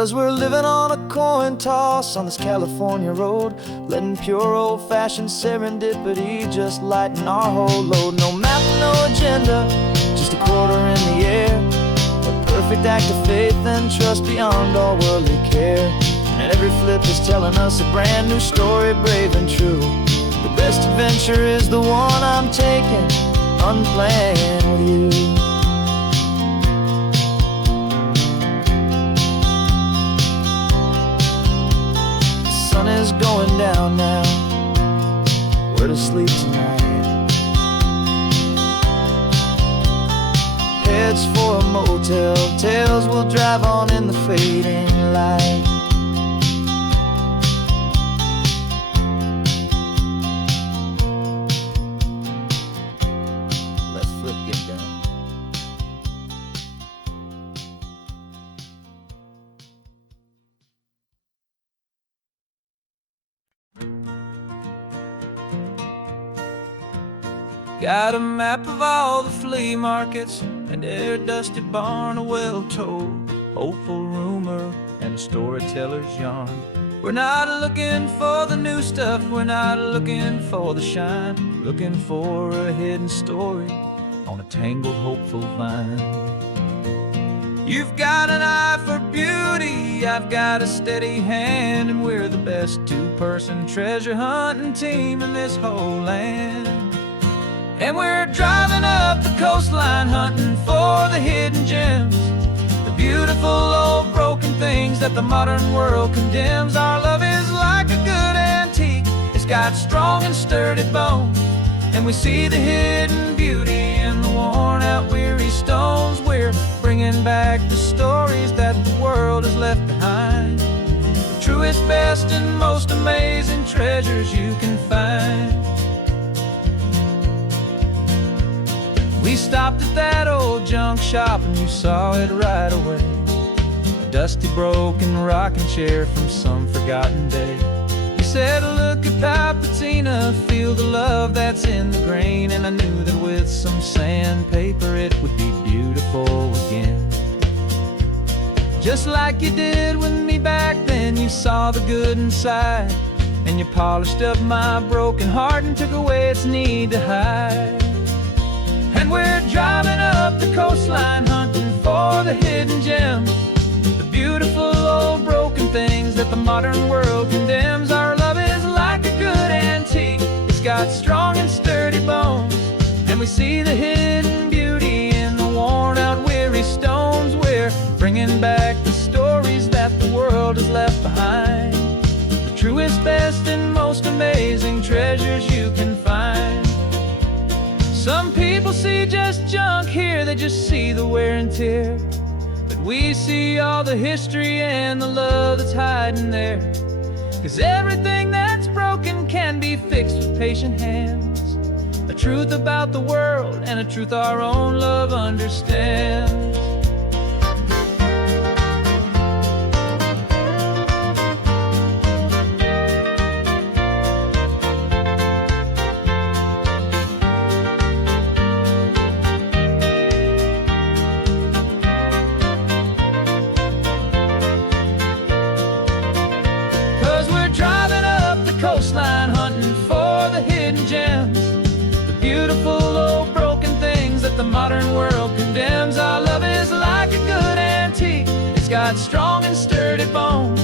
'Cause we're living on a coin toss on this California road, letting pure old-fashioned serendipity just lighten our whole load. No map, no agenda, just a quarter in the air, a perfect act of faith and trust beyond all worldly care. And every flip is telling us a brand new story, brave and true. The best adventure is the one I'm taking, unplanned with you. The sun is going down now, we're to sleep tonight. Heads for a motel, tails will drive on in the fading light. Got a map of all the flea markets, and every dusty barn, a well-told hopeful rumor, and a storyteller's yarn. We're not looking for the new stuff, we're not looking for the shine, looking for a hidden story on a tangled hopeful vine. You've got an eye for beauty, I've got a steady hand, and we're the best two-person treasure hunting team in this whole land. And we're driving up the coastline hunting for the hidden gems, the beautiful old broken things that the modern world condemns. Our love is like a good antique, it's got strong and sturdy bones, and we see the hidden beauty in the worn out weary stones. We're bringing back the stories that the world has left behind, the truest, best, and most amazing treasures you can find. We stopped at that old junk shop and you saw it right away, a dusty broken rocking chair from some forgotten day. You said, look at Papatina, feel the love that's in the grain, and I knew that with some sandpaper it would be beautiful again. Just like you did with me back then, you saw the good inside, and you polished up my broken heart and took away its need to hide. And we're driving up the coastline hunting for the hidden gems, the beautiful old broken things that the modern world condemns. Our love is like a good antique, it's got strong and sturdy bones, and we see the hidden beauty in the worn out weary stones. We're bringing back the stories that the world has left behind, the truest, best, and most amazing treasures you can find. Some people see just junk here, they just see the wear and tear, but we see all the history and the love that's hiding there. 'Cause everything that's broken can be fixed with patient hands, a truth about the world and a truth our own love understands. 'Cause we're driving up the coastline hunting for the hidden gems, the beautiful old broken things that the modern world condemns. Our love is like a good antique, it's got strong and sturdy bones,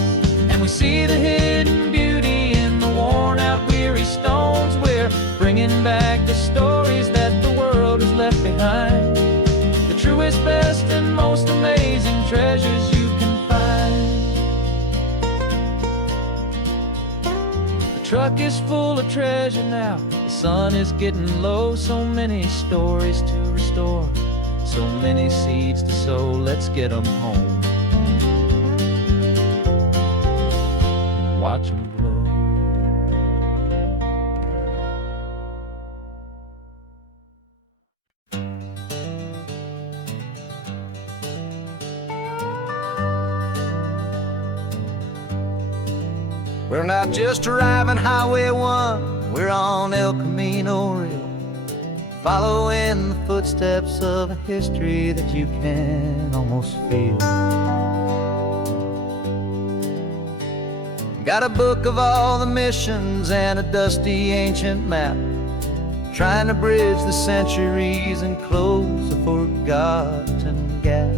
and we see the hidden beauty in the worn out weary stones. We're bringing back the stories that the world has left behind, the truest, best, and most amazing treasures you can find. The truck is full of treasure now, the sun is getting low, so many stories to restore, so many seeds to sow. Let's get them home, watch them blow. We're not just driving Highway 1, we're on El Camino Real, following the footsteps of a history that you can almost feel. Got a book of all the missions and a dusty ancient map, trying to bridge the centuries and close a forgotten gap.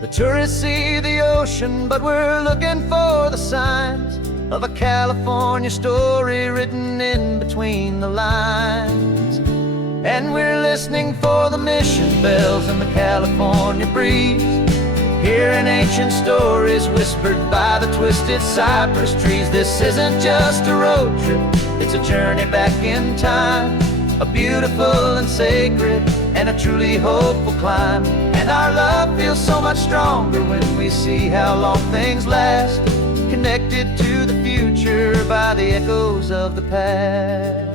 The tourists see the ocean, but we're looking for the signs of a California story written in between the lines. And we're listening for the mission bells and the California breeze, hearing ancient stories whispered by the twisted cypress trees. This isn't just a road trip, it's a journey back in time, a beautiful and sacred and a truly hopeful climb. And our love feels so much stronger when we see how long things last, connected to the future by the echoes of the past.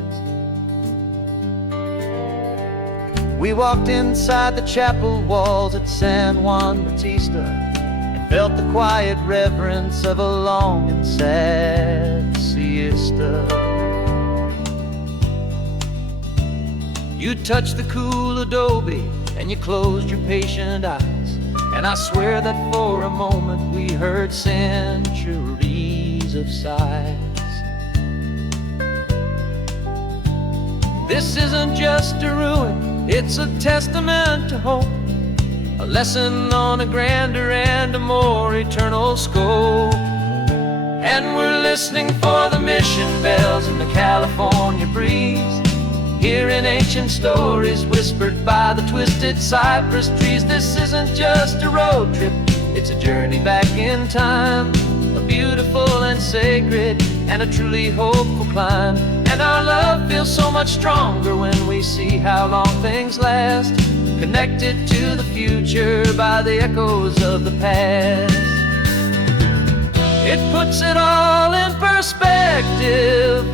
We walked inside the chapel walls at San Juan Bautista and felt the quiet reverence of a long and sad siesta. You touched the cool adobe and you closed your patient eyes, and I swear that for a moment we heard centuries of sighs. This isn't just a ruin, it's a testament to hope, a lesson on a grander and a more eternal scope. And we're listening for the mission bells in the California breeze, hearing ancient stories whispered by the twisted cypress trees. This isn't just a road trip, it's a journey back in time, a beautiful and sacred and a truly hopeful climb. And our love feels so much stronger when we see how long things last, connected to the future by the echoes of the past. It puts it all in perspective,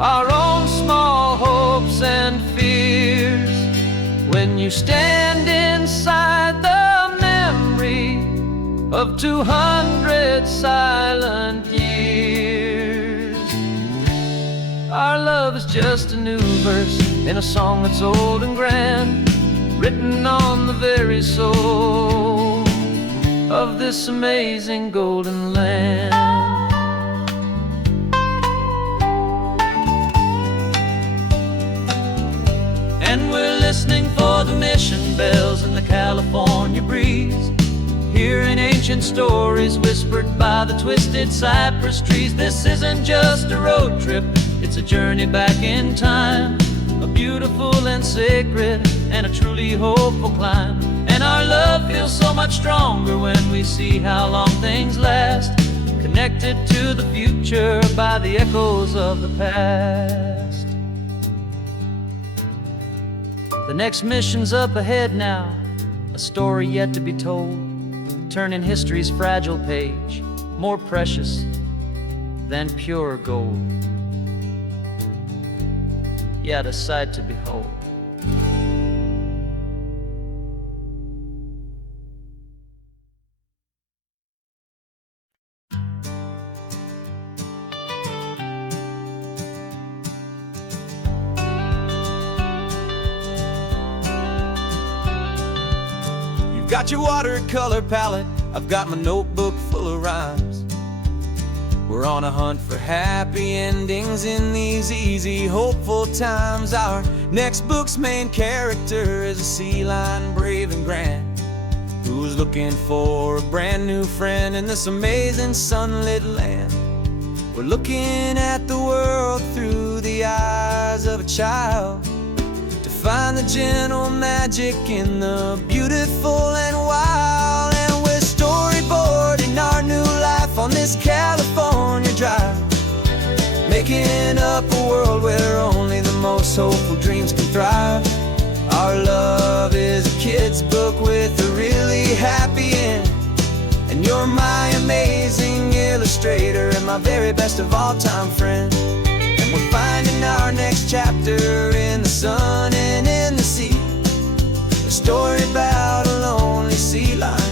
our own small hopes and fears, when you stand inside the memory of 200 silent years. Our love is just a new verse in a song that's old and grand, written on the very soul of this amazing golden land. And we're listening for the mission bells in the California breeze, hearing ancient stories whispered by the twisted cypress trees. This isn't just a road trip, it's a journey back in time, a beautiful and sacred and a truly hopeful climb. And our love feels so much stronger when we see how long things last, connected to the future by the echoes of the past. The next mission's up ahead now, a story yet to be told, turning history's fragile page more precious than pure gold. Yet a sight to behold. You've got your watercolor palette, I've got my notebook full of rhymes. We're on a hunt for happy endings in these easy, hopeful times. Our next book's main character is a sea lion, brave and grand, who's looking for a brand new friend in this amazing sunlit land. We're looking at the world through the eyes of a child, to find the gentle magic in the beautiful and wild. And we're storyboarding our new life on this California drive, making up a world where only the most hopeful dreams can thrive. Our love is a kid's book with a really happy end, and you're my amazing illustrator and my very best of all time friend. And we're finding our next chapter in the sun and in the sea, a story about a lonely sea lion,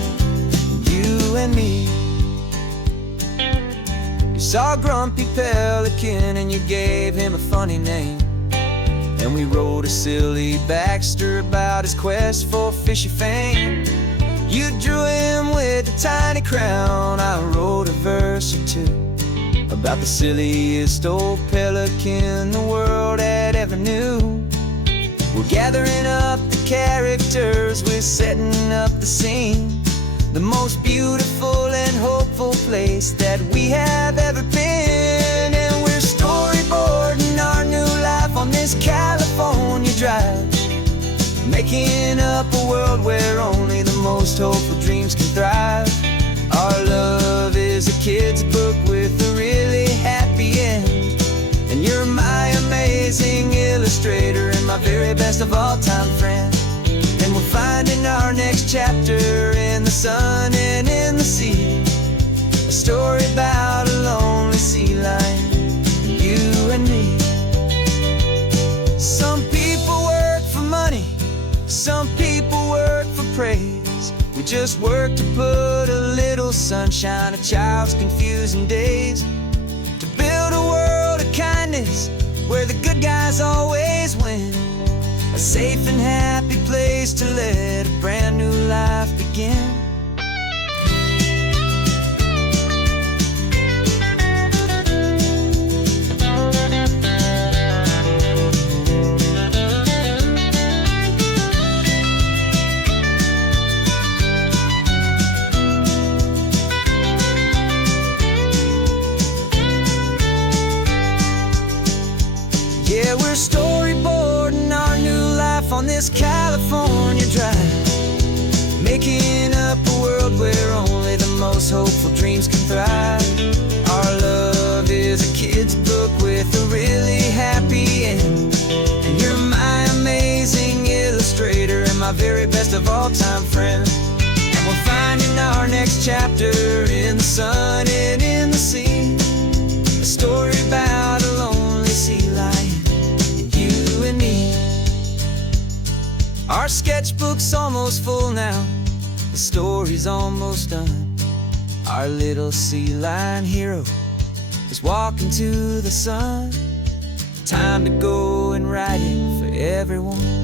you and me. You saw a grumpy pelican and you gave him a funny name, and we wrote a silly Baxter about his quest for fishy fame. You drew him with the a tiny crown, I wrote a verse or two about the silliest old pelican the world had ever knew. We're gathering up the characters, we're setting up the scene, the most beautiful and hopeful place that we have ever been. And we're storyboarding our new life on this California drive, making up a world where only the most hopeful dreams can thrive. Our love is a kid's book with a really happy end, and you're my amazing illustrator and my very best of all time friend. And we're finding our next chapter in the sun and in the sea, a story about a lonely sea lion, you and me. Some people work for money, some people work for praise. We just work to put a little sunshine in a child's confusing days, to build a world of kindness where the good guys always win, a safe and happy place to let a brand new life begin. Yeah, we're storyboarding our new life on this California drive, making up a world where only the most hopeful dreams can thrive. Our love is a kid's book with a really happy end, and you're my amazing illustrator and my very best of all time friend. And we're finding our next chapter in the sun and in the sea, a story about a lonely sea lion, you and me. Our sketchbook's almost full now, the story's almost done. Our little sea lion hero is walking to the sun. Time to go and write it for everyone.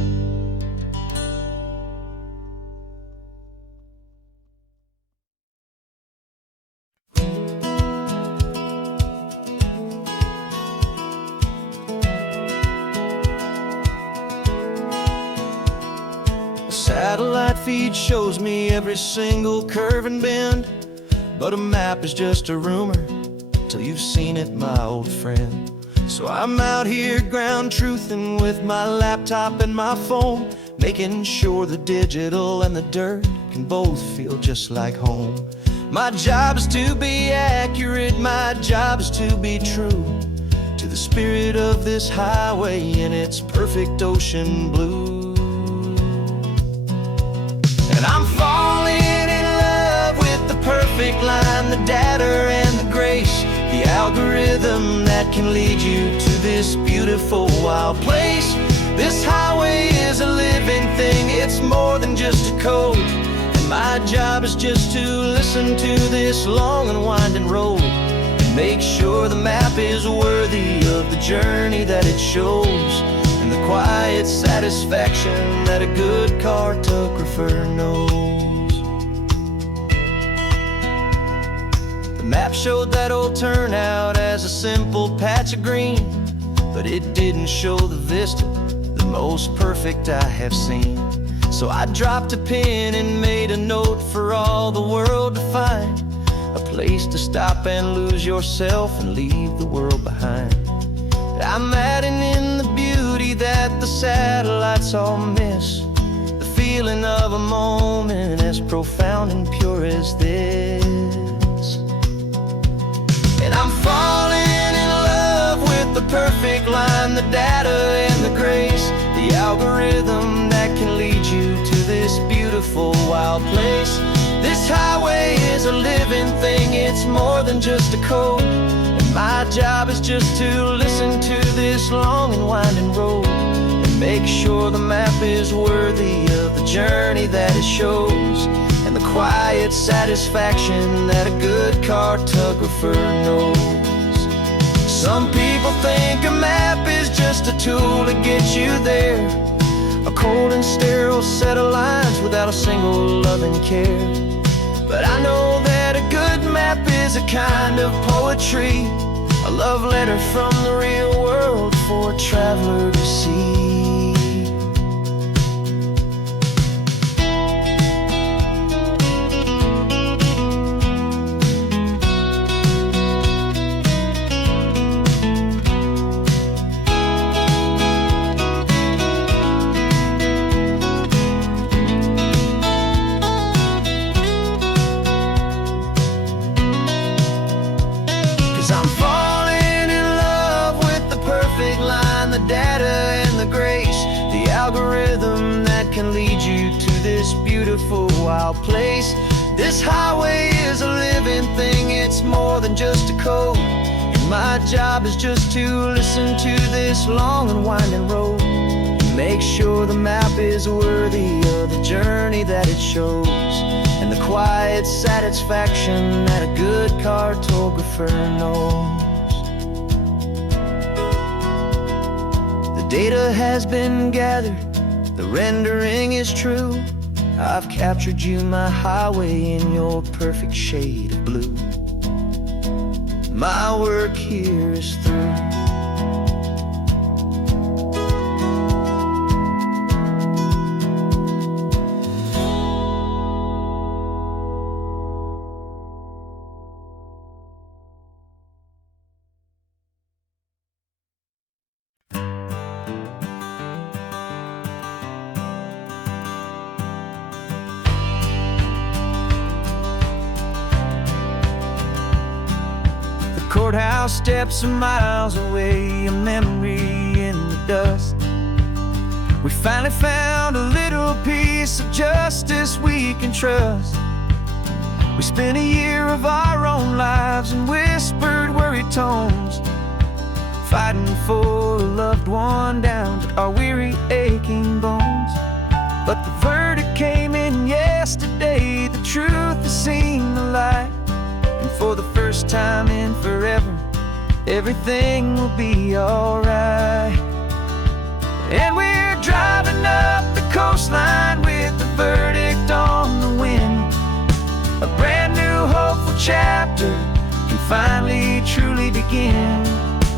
Satellite feed shows me every single curve and bend, but a map is just a rumor till you've seen it, my old friend. So I'm out here ground truthing with my laptop and my phone, making sure the digital and the dirt can both feel just like home. My job is to be accurate, my job is to be true to the spirit of this highway in its perfect ocean blue. And I'm falling in love with the perfect line, the data and the grace, the algorithm that can lead you to this beautiful wild place. This highway is a living thing, it's more than just a code, and my job is just to listen to this long and winding road and make sure the map is worthy of the journey that it shows, and the quiet satisfaction that a good cartographer knows. The map showed that old turnout as a simple patch of green, but it didn't show the vista, the most perfect I have seen. So I dropped a pin and made a note for all the world to find, a place to stop and lose yourself and leave the world behind. I'm adding in the beauty that the satellites all miss, the feeling of a moment as profound and pure as this. And I'm falling in love with the perfect line, the data and the grace, the algorithm that can lead you to this beautiful wild place. This highway is a living thing, it's more than just a code, and my job is just to listen to this long and winding road and make sure the map is worthy of the journey that it shows, and the quiet satisfaction that a good cartographer knows. Some people think a map is just a tool to get you there, a cold and sterile set of lines without a single loving care. But I know that a good map is a kind of poetry, a love letter from the real world for a traveler to see. 'Cause I'm falling in love with the perfect line, the data and the grace, the algorithm that can lead you to this beautiful wild place. This highway is a living thing, it's more than just a code. And my job is just to listen to this long and winding road, and make sure the map is worthy of the journey that it shows, and the quiet satisfaction that a good cartographer knows. The data has been gathered, the rendering is true. I've captured you, my highway, in your perfect shade of blue. My work here is through. Courthouse steps are miles away, a memory in the dust. We finally found a little piece of justice we can trust. We spent a year of our own lives in whispered, worried tones, fighting for a loved one down to our weary, aching bones. But the verdict came in yesterday, the truth has seen the light. For the first time in forever, everything will be alright. And we're driving up the coastline with the verdict on the wind. A brand new hopeful chapter can finally truly begin.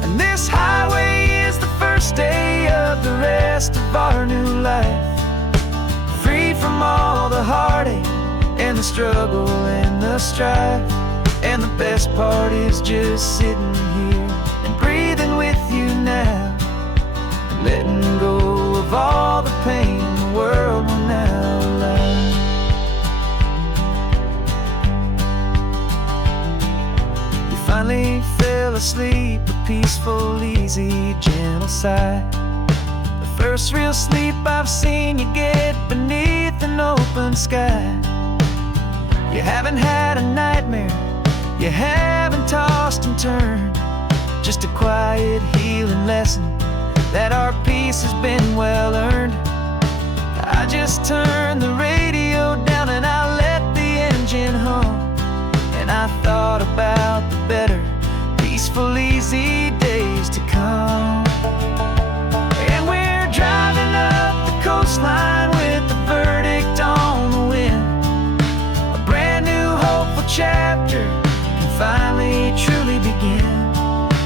And this highway is the first day of the rest of our new life, free from all the heartache and the struggle and the strife. And the best part is just sitting here and breathing with you now, and letting go of all the pain the world will now allow. We finally fell asleep, a peaceful, easy, gentle sigh. The first real sleep I've seen you get beneath an open sky. You haven't had a nightmare, you haven't tossed and turned, just a quiet healing lesson that our peace has been well earned. I just turned the radio down and I let the engine hum, and I thought about the better, peaceful, easy days to come. And we're driving up the coastline with the verdict on the wind, a brand new hopeful chapter finally truly begin.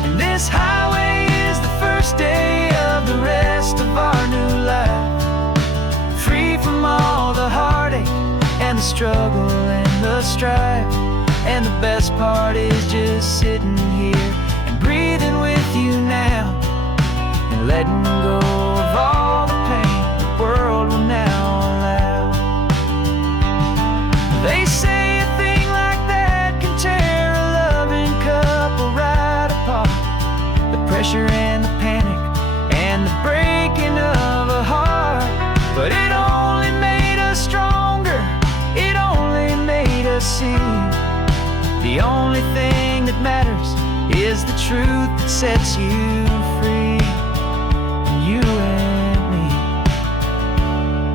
And this highway is the first day of the rest of our new life, free from all the heartache and the struggle and the strife. And the best part is just sitting here and breathing with you now, and letting go of all the pain the world will now allow. They say a thing like that can tear a loving couple right apart. The pressure and the panic and the breaking of a heart. But it only made us stronger, it only made us see the only thing that matters is the truth that sets you free, you and me.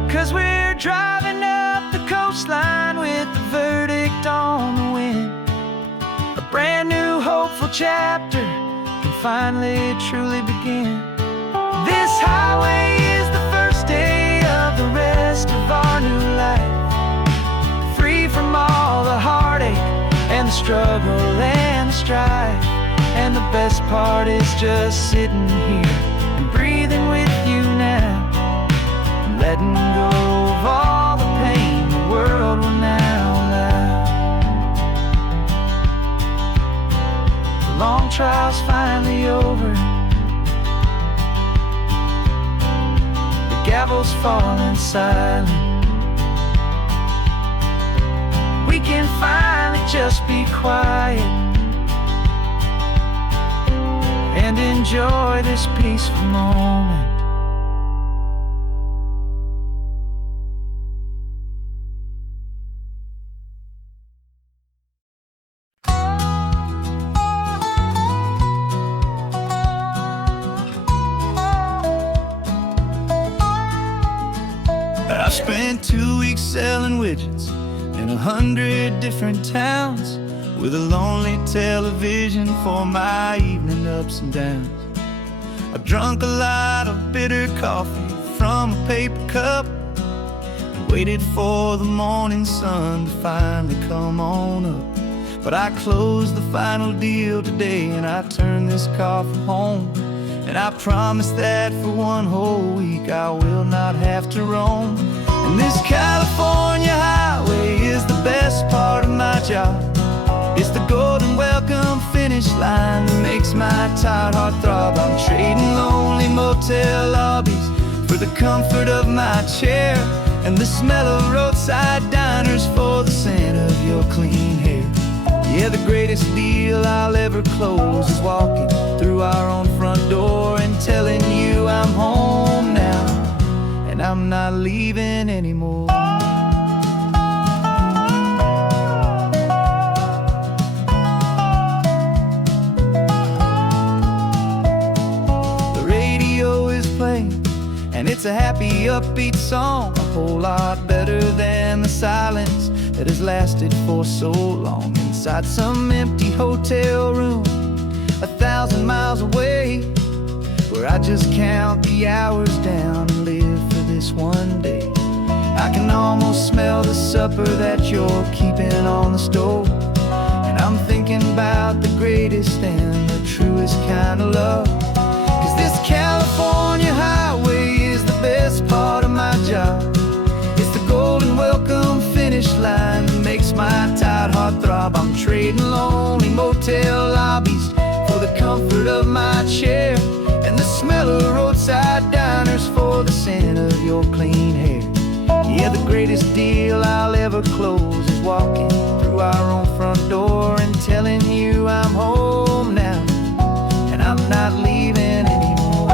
'Cause we're driving up the coastline with the verdict on the wind, a brand new hopeful chapter can finally truly begin. This highway is the first day of the rest of our new life, free from all the the struggle and the strife. And the best part is just sitting here and breathing with you now, and letting go of all the pain the world will now allow. The long trial's finally over, the gavel's falling silent. We can finally just be quiet and enjoy this peaceful moment. I spent 2 weeks selling widgets in 100 different towns, with a lonely television for my evening ups and downs. I've drunk a lot of bitter coffee from a paper cup, and waited for the morning sun to finally come on up. But I closed the final deal today, and I turned this coffee home. And I promise that for one whole week I will not have to roam. And this California highway is the best part of my job. It's the golden welcome finish line that makes my tired heart throb. I'm trading lonely motel lobbies for the comfort of my chair, and the smell of roadside diners for the scent of your clean hair. Yeah, the greatest deal I'll ever close is walking through our own front door and telling you I'm home now, and I'm not leaving anymore. The radio is playing, and it's a happy, upbeat song, a whole lot better than the silence that has lasted for so long. Inside some empty hotel room 1,000 miles away, where I just count the hours down and live for this one day. I can almost smell the supper that you're keeping on the stove, and I'm thinking about the greatest and the truest kind of love. 'Cause this California highway is the best part of my job. It's the golden welcome finish line that makes my tired heart throb. I'm trading lonely motel lobbies for the comfort of my chair, and the smell of roadside diners for the scent of your clean hair. Yeah, the greatest deal I'll ever close is walking through our own front door and telling you I'm home now, and I'm not leaving anymore.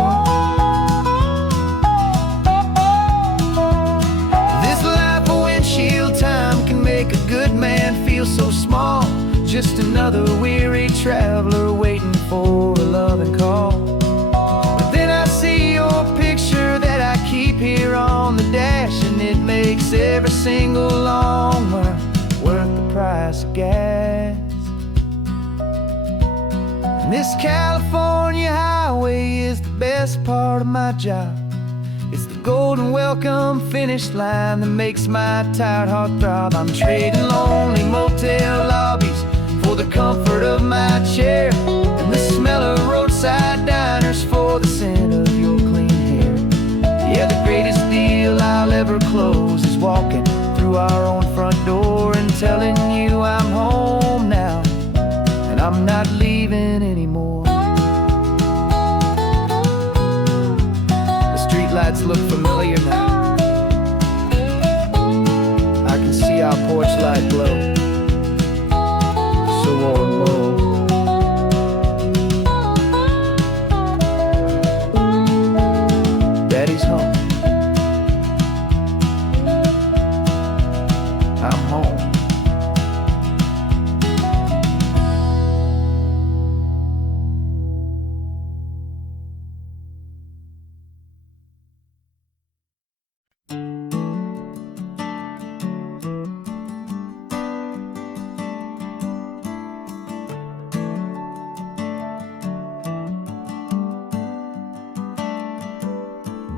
This life of windshield time can make a good man feel so small, just another weary traveler waiting for a loving call. But then I see your picture that I keep here on the dash, and it makes every single long mile worth the price of gas. And this California highway is the best part of my job. It's the golden welcome finish line that makes my tired heart throb. I'm trading lonely motel lobbies for the comfort of my chair, and the smell of roadside diners for the scent of your clean hair. Yeah, the greatest deal I'll ever close is walking through our own front door and telling you I'm home now, and I'm not leaving anymore. The streetlights look familiar now. I can see our porch light glow, so warm, low. Daddy's home. I'm home.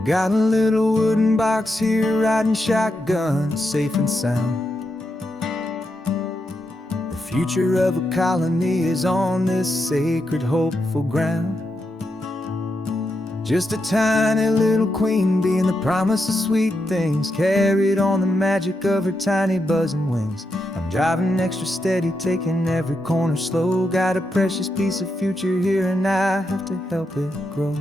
Got a little wooden box here, riding shotgun, safe and sound. The future of a colony is on this sacred, hopeful ground. Just a tiny little queen bee, and the promise of sweet things carried on the magic of her tiny buzzing wings. I'm driving extra steady, taking every corner slow. Got a precious piece of future here, and I have to help it grow.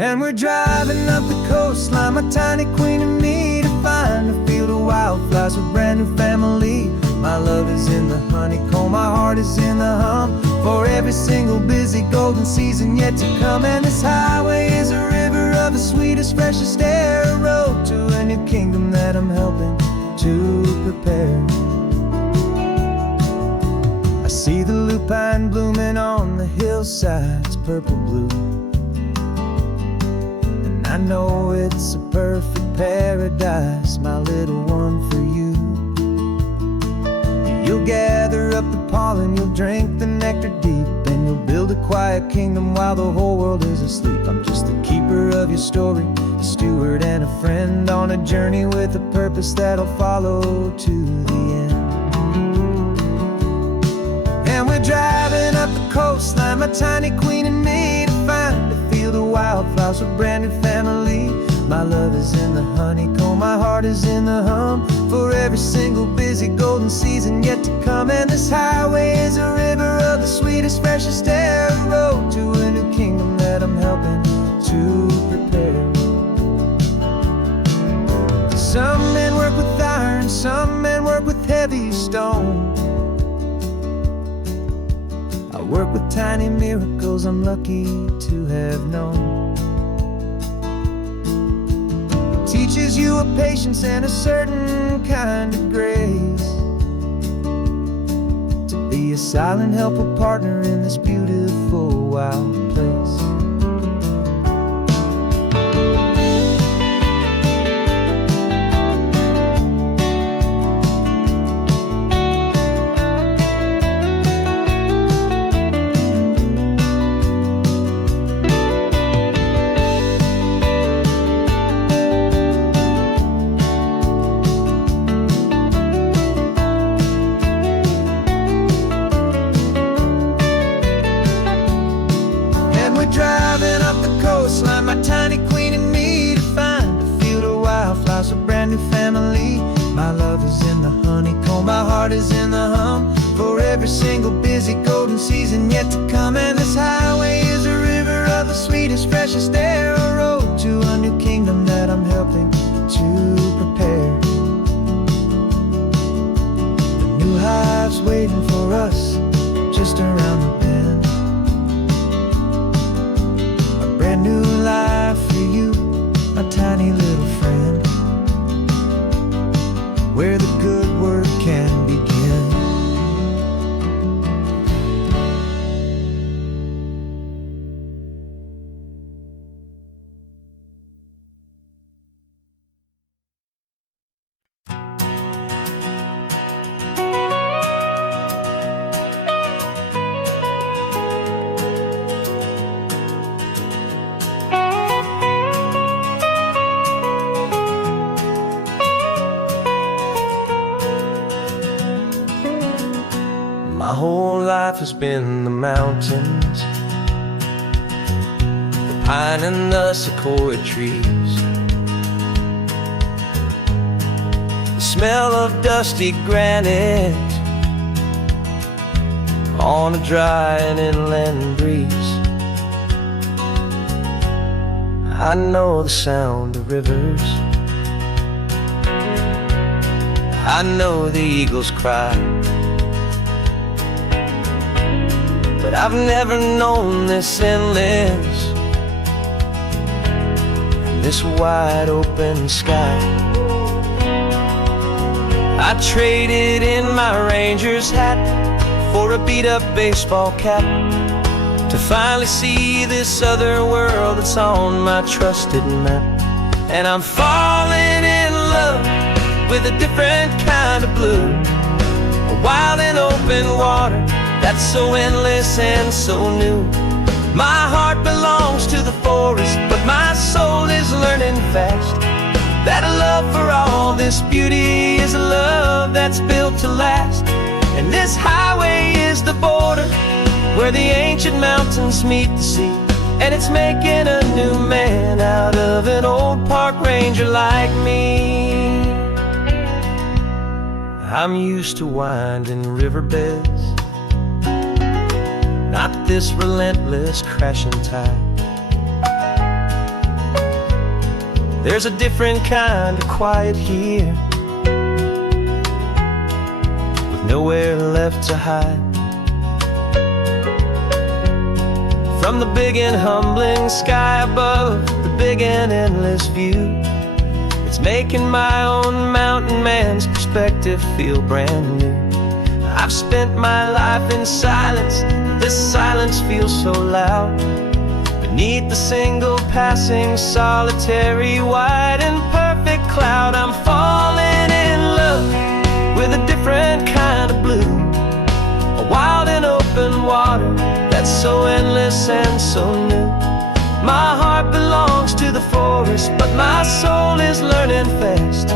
And we're driving up the coastline, my tiny queen and me, to find a field of wildflowers with a brand new family. My love is in the honeycomb, my heart is in the hum, for every single busy golden season yet to come. And this highway is a river of the sweetest, freshest air, a road to a new kingdom that I'm helping to prepare. I see the lupine blooming on the hillsides, purple blue, and I know it's a perfect paradise, my little one, for you. You'll gather up the pollen, you'll drink the nectar deep, and you'll build a quiet kingdom while the whole world is asleep. I'm just the keeper of your story, a steward and a friend, on a journey with a purpose that'll follow to the end. And we're driving up the coastline, my tiny queen and me, to find a field of wildflowers with a brand new family. My love is in the honeycomb, my heart is in the hum, for every single busy golden season yet to come. And this highway is a river of the sweetest, freshest air, a road to a new kingdom that I'm helping to prepare. Some men work with iron, some men work with heavy stone. I work with tiny miracles I'm lucky to have known. Teaches you a patience and a certain kind of grace, to be a silent, helpful partner in this beautiful, wild place. Driving up the coastline, my tiny queen and me, to find a field of wildflowers, a brand new family. My love is in the honeycomb, my heart is in the hum, for every single busy golden season yet to come. And this highway is a river of the sweetest, freshest air, a road to a new kingdom that I'm helping to prepare. The new hive's waiting for us just around the bend. Brand new life for you, my tiny little friend, where the good work can begin. My whole life has been the mountains, the pine and the sequoia trees, the smell of dusty granite on a dry and inland breeze. I know the sound of rivers, I know the eagles cry, but I've never known this endless, this wide open sky. I traded in my Ranger's hat for a beat-up baseball cap, to finally see this other world that's on my trusted map. And I'm falling in love with a different kind of blue, a wild and open water that's so endless and so new. My heart belongs to the forest, but my soul is learning fast that a love for all this beauty is a love that's built to last. And this highway is the border where the ancient mountains meet the sea. And it's making a new man out of an old park ranger like me. I'm used to winding riverbeds, not this relentless crashing tide. There's a different kind of quiet here, with nowhere left to hide. From the big and humbling sky above, the big and endless view, it's making my own mountain man's perspective feel brand new. I've spent my life in silence, this silence feels so loud. Beneath the single passing solitary white and perfect cloud, I'm falling in love with a different kind of blue, a wild and open water that's so endless and so new. My heart belongs to the forest, but my soul is learning fast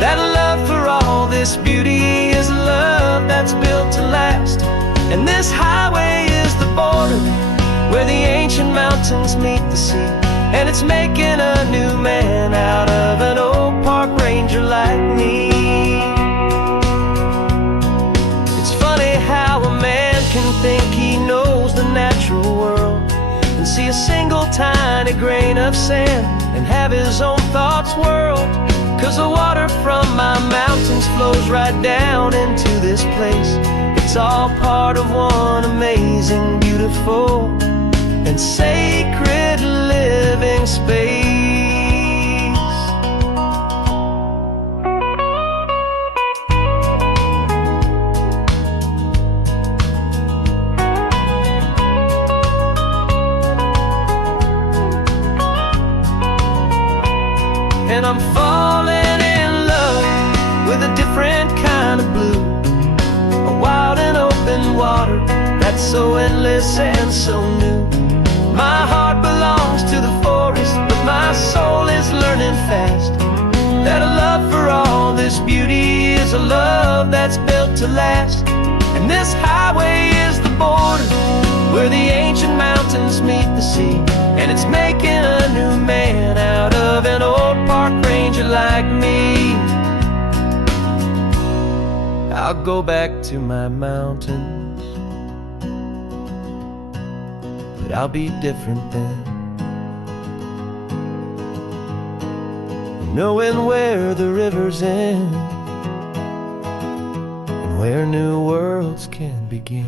that love for all this beauty is love that's built to last. And this highway is the border where the ancient mountains meet the sea. And it's making a new man out of an old park ranger like me. It's funny how a man can think he knows the natural world and see a single tiny grain of sand and have his own thoughts whirled. 'Cause the water from my mountains flows right down into this place. It's all part of one amazing, beautiful, and sacred living space. And I'm falling in love with a different kind of blue, a wild and open water that's so endless and so new. My heart belongs to the forest, but my soul is learning fast that a love for all this beauty is a love that's built to last. And this highway is the border where the ancient mountains meet the sea. And it's making a new man out of an old park ranger like me. I'll go back to my mountains, but I'll be different then, knowing where the rivers end and where new worlds can begin.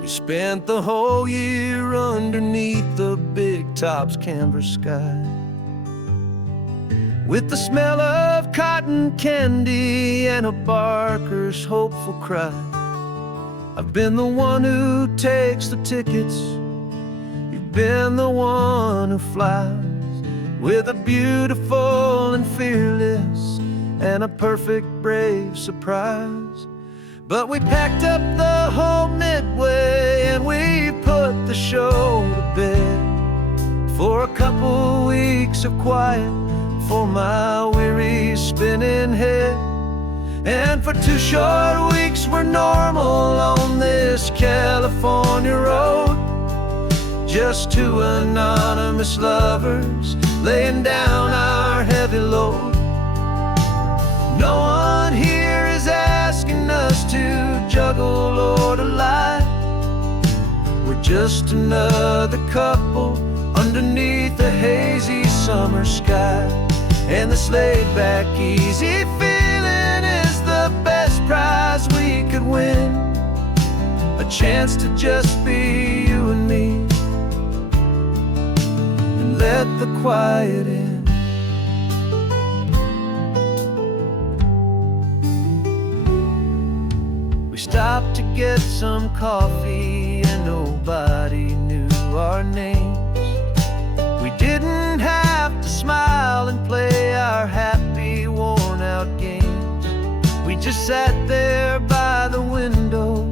We spent the whole year underneath the big top's canvas sky, with the smell of cotton candy and a barker's hopeful cry. I've been the one who takes the tickets, you've been the one who flies, with a beautiful and fearless and a perfect brave surprise. But we packed up the whole Midway and we put the show to bed for a couple weeks of quiet for my weary spinning head. And for 2 short weeks we're normal on this California road, just 2 anonymous lovers laying down our heavy load. No one here is asking us to juggle or to lie. We're just another couple underneath a hazy summer sky. And this laid-back, easy feeling is the best prize we could win, a chance to just be you and me, and let the quiet in. We stopped to get some coffee and nobody knew our names. We didn't have to smile and play our happy, worn-out games. We just sat there by the window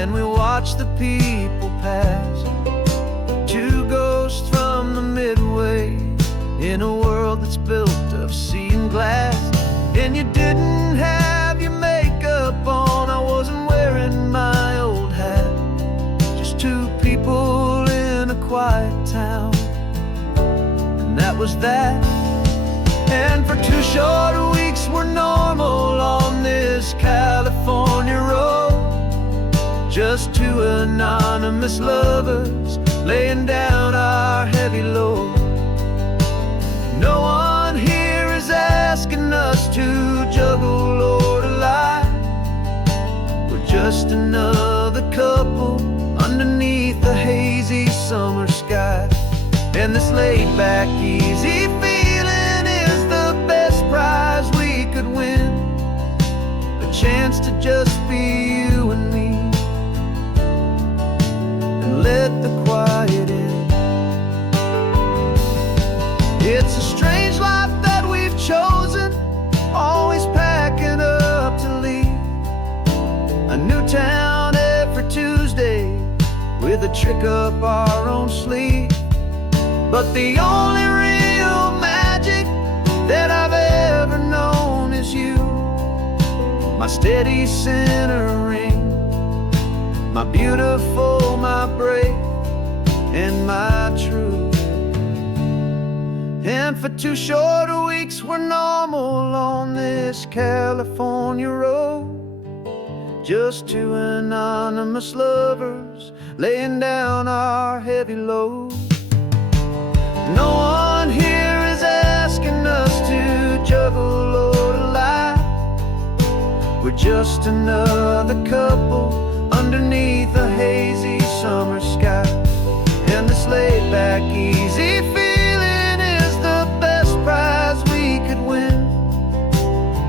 and we watch the people pass. Two ghosts from the Midway in a world that's built of sea and glass. And you didn't have your makeup on, I wasn't wearing my old hat. Just two people in a quiet town, and that was that. And for 2 short weeks we're normal on this California road. Just two anonymous lovers laying down our heavy load. No one here is asking us to juggle or to lie. We're just another couple underneath the hazy summer sky. And this laid-back, easy feeling is the best prize we could win. A chance to just be you and me, and let the quiet in. It's a strange life that we've chosen, always packing up to leave. A new town every Tuesday, with a trick up our own sleeve. But the only real magic that I've ever known is you, my steady centering, my beautiful, my brave, and my true. And for 2 short weeks we're normal on this California road. Just two anonymous lovers laying down our heavy load. No one here is asking us to juggle or to lie. We're just another couple underneath a hazy summer sky. And this laid-back, easy feeling is the best prize we could win.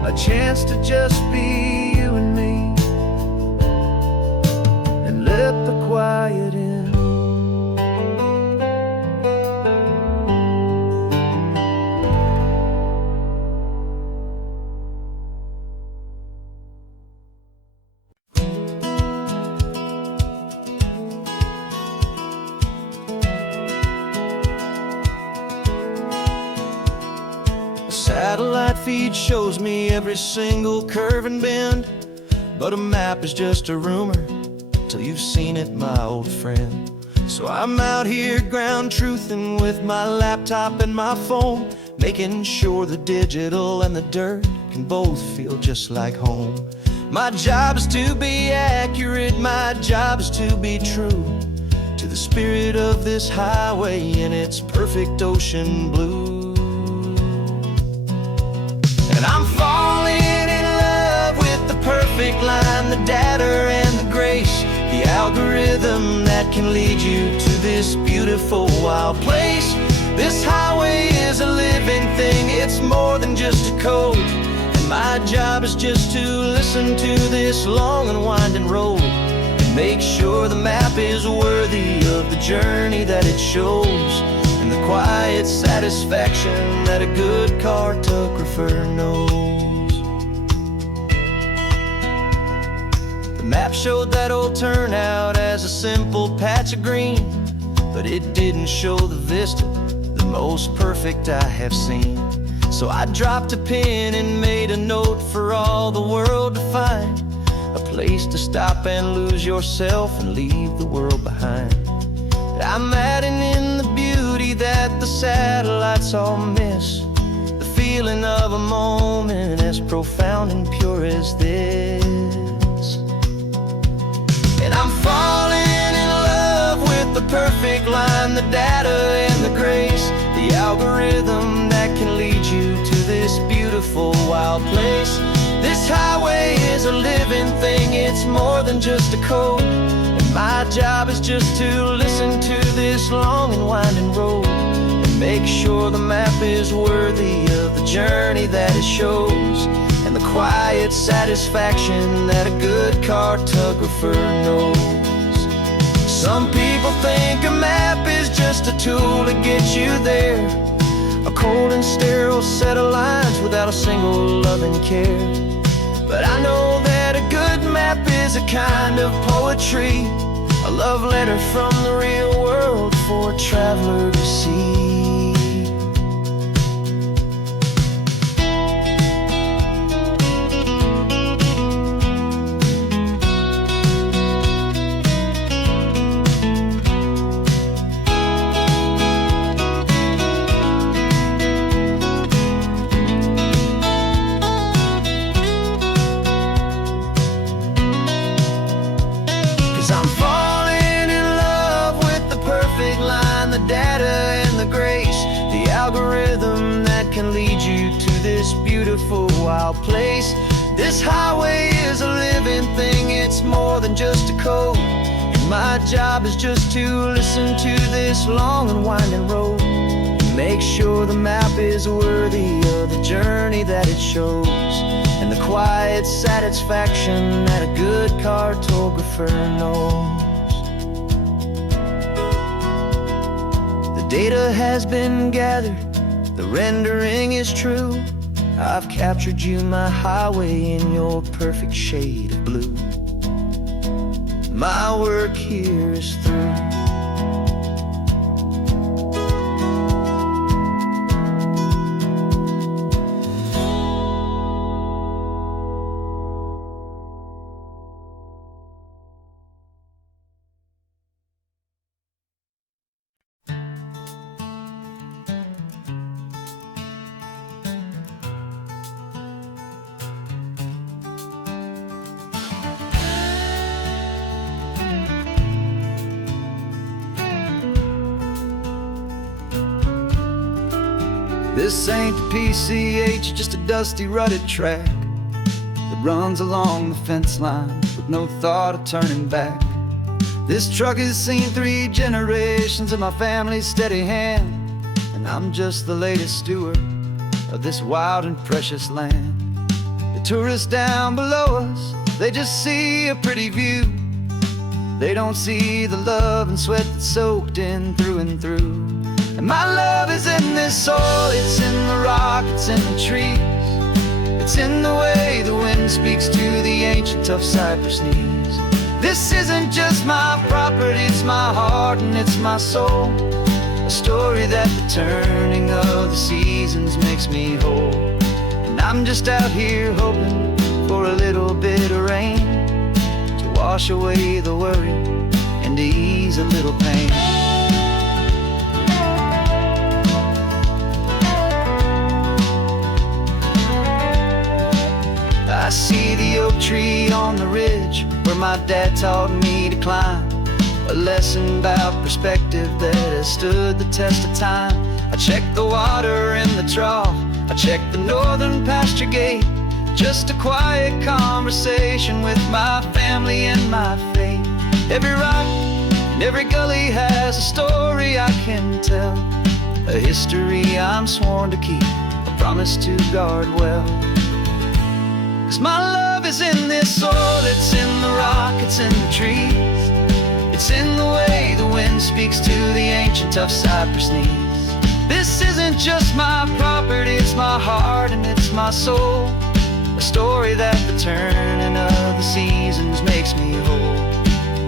A chance to just be you and me, and let the quiet in. Satellite feed shows me every single curve and bend, but a map is just a rumor till you've seen it, my old friend. So I'm out here ground truthing with my laptop and my phone, making sure the digital and the dirt can both feel just like home. My job is to be accurate, my job is to be true to the spirit of this highway in its perfect ocean blue. And I'm falling in love with the perfect line, the data and the grace, the algorithm that can lead you to this beautiful wild place. This highway is a living thing, it's more than just a code. And my job is just to listen to this long and winding road, and make sure the map is worthy of the journey that it shows, and the quiet satisfaction that a good cartographer knows. The map showed that old turnout as a simple patch of green, but it didn't show the vista, the most perfect I have seen. So I dropped a pin and made a note for all the world to find, a place to stop and lose yourself and leave the world behind. I'm adding in the beauty that the satellites all miss, the feeling of a moment as profound and pure as this. And I'm falling in love with the perfect line, the data and the grace, the algorithm that can lead you to this beautiful wild place. This highway is a living thing, it's more than just a code. My job is just to listen to this long and winding road, and make sure the map is worthy of the journey that it shows, and the quiet satisfaction that a good cartographer knows. Some people think a map is just a tool to get you there, a cold and sterile set of lines without a single loving care. But I know that a good map map is a kind of poetry, a love letter from the real world for a traveler to see. 'Cause I'm falling in love with the perfect line, the data and the grace, the algorithm that can lead you to this beautiful wild place. This highway is a living thing, it's more than just a code. And my job is just to listen to this long and winding road, and make sure the map is worthy of the journey that it shows, and the quiet satisfaction that a good cartographer knows. The data has been gathered, the rendering is true. I've captured you, my highway, in your perfect shade of blue. My work here is through. This ain't the PCH, just a dusty, rutted track that runs along the fence line with no thought of turning back. This truck has seen 3 generations of my family's steady hand, and I'm just the latest steward of this wild and precious land. The tourists down below us, they just see a pretty view. They don't see the love and sweat that's soaked in through and through. And my love is in this soil, it's in the rock, it's in the trees. It's in the way the wind speaks to the ancient tough cypress knees. This isn't just my property, it's my heart and it's my soul. A story that the turning of the seasons makes me whole. And I'm just out here hoping for a little bit of rain to wash away the worry and to ease a little pain. I see the oak tree on the ridge where my dad taught me to climb, a lesson about perspective that has stood the test of time. I check the water in the trough, I check the northern pasture gate, just a quiet conversation with my family and my faith. Every rock and every gully has a story I can tell, a history I'm sworn to keep, a promise to guard well. 'Cause my love is in this soil, it's in the rock, it's in the trees. It's in the way the wind speaks to the ancient tough cypress knees. This isn't just my property, it's my heart and it's my soul. A story that the turning of the seasons makes me whole.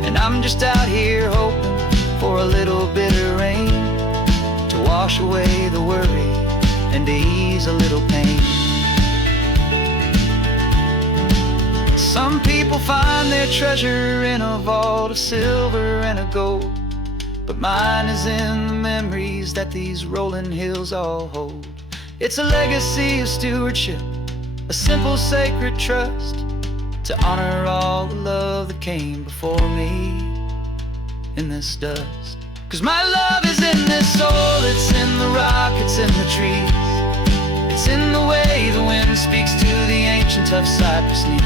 And I'm just out here hoping for a little bit of rain to wash away the worry and to ease a little pain. Some people find their treasure in a vault of silver and a gold, but mine is in the memories that these rolling hills all hold. It's a legacy of stewardship, a simple sacred trust, to honor all the love that came before me in this dust. 'Cause my love is in this soil, it's in the rock, it's in the trees. It's in the way the wind speaks to the ancient tough cypress knees.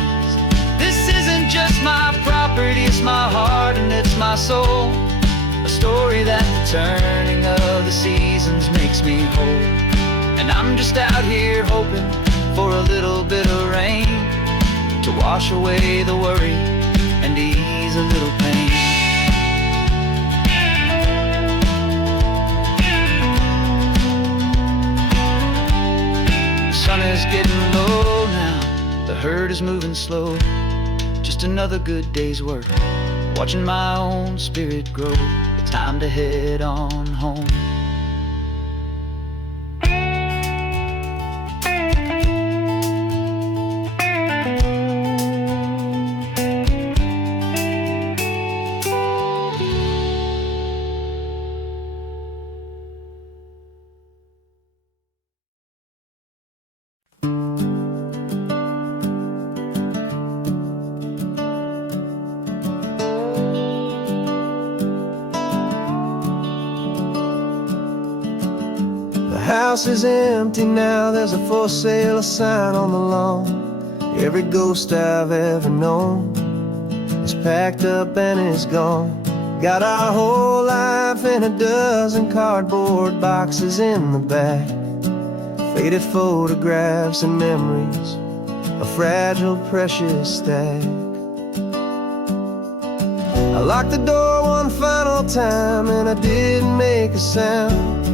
This isn't just my property, it's my heart and it's my soul. A story that the turning of the seasons makes me whole. And I'm just out here hoping for a little bit of rain to wash away the worry and to ease a little pain. The sun is getting low now, the herd is moving slow. just another good day's work, watching my own spirit grow. Time to head on home. The house is empty now, there's a for sale sign on the lawn. Every ghost I've ever known is packed up and is gone. Got our whole life in a dozen cardboard boxes in the back. Faded photographs and memories, a fragile, precious stack. I locked the door one final time and I didn't make a sound,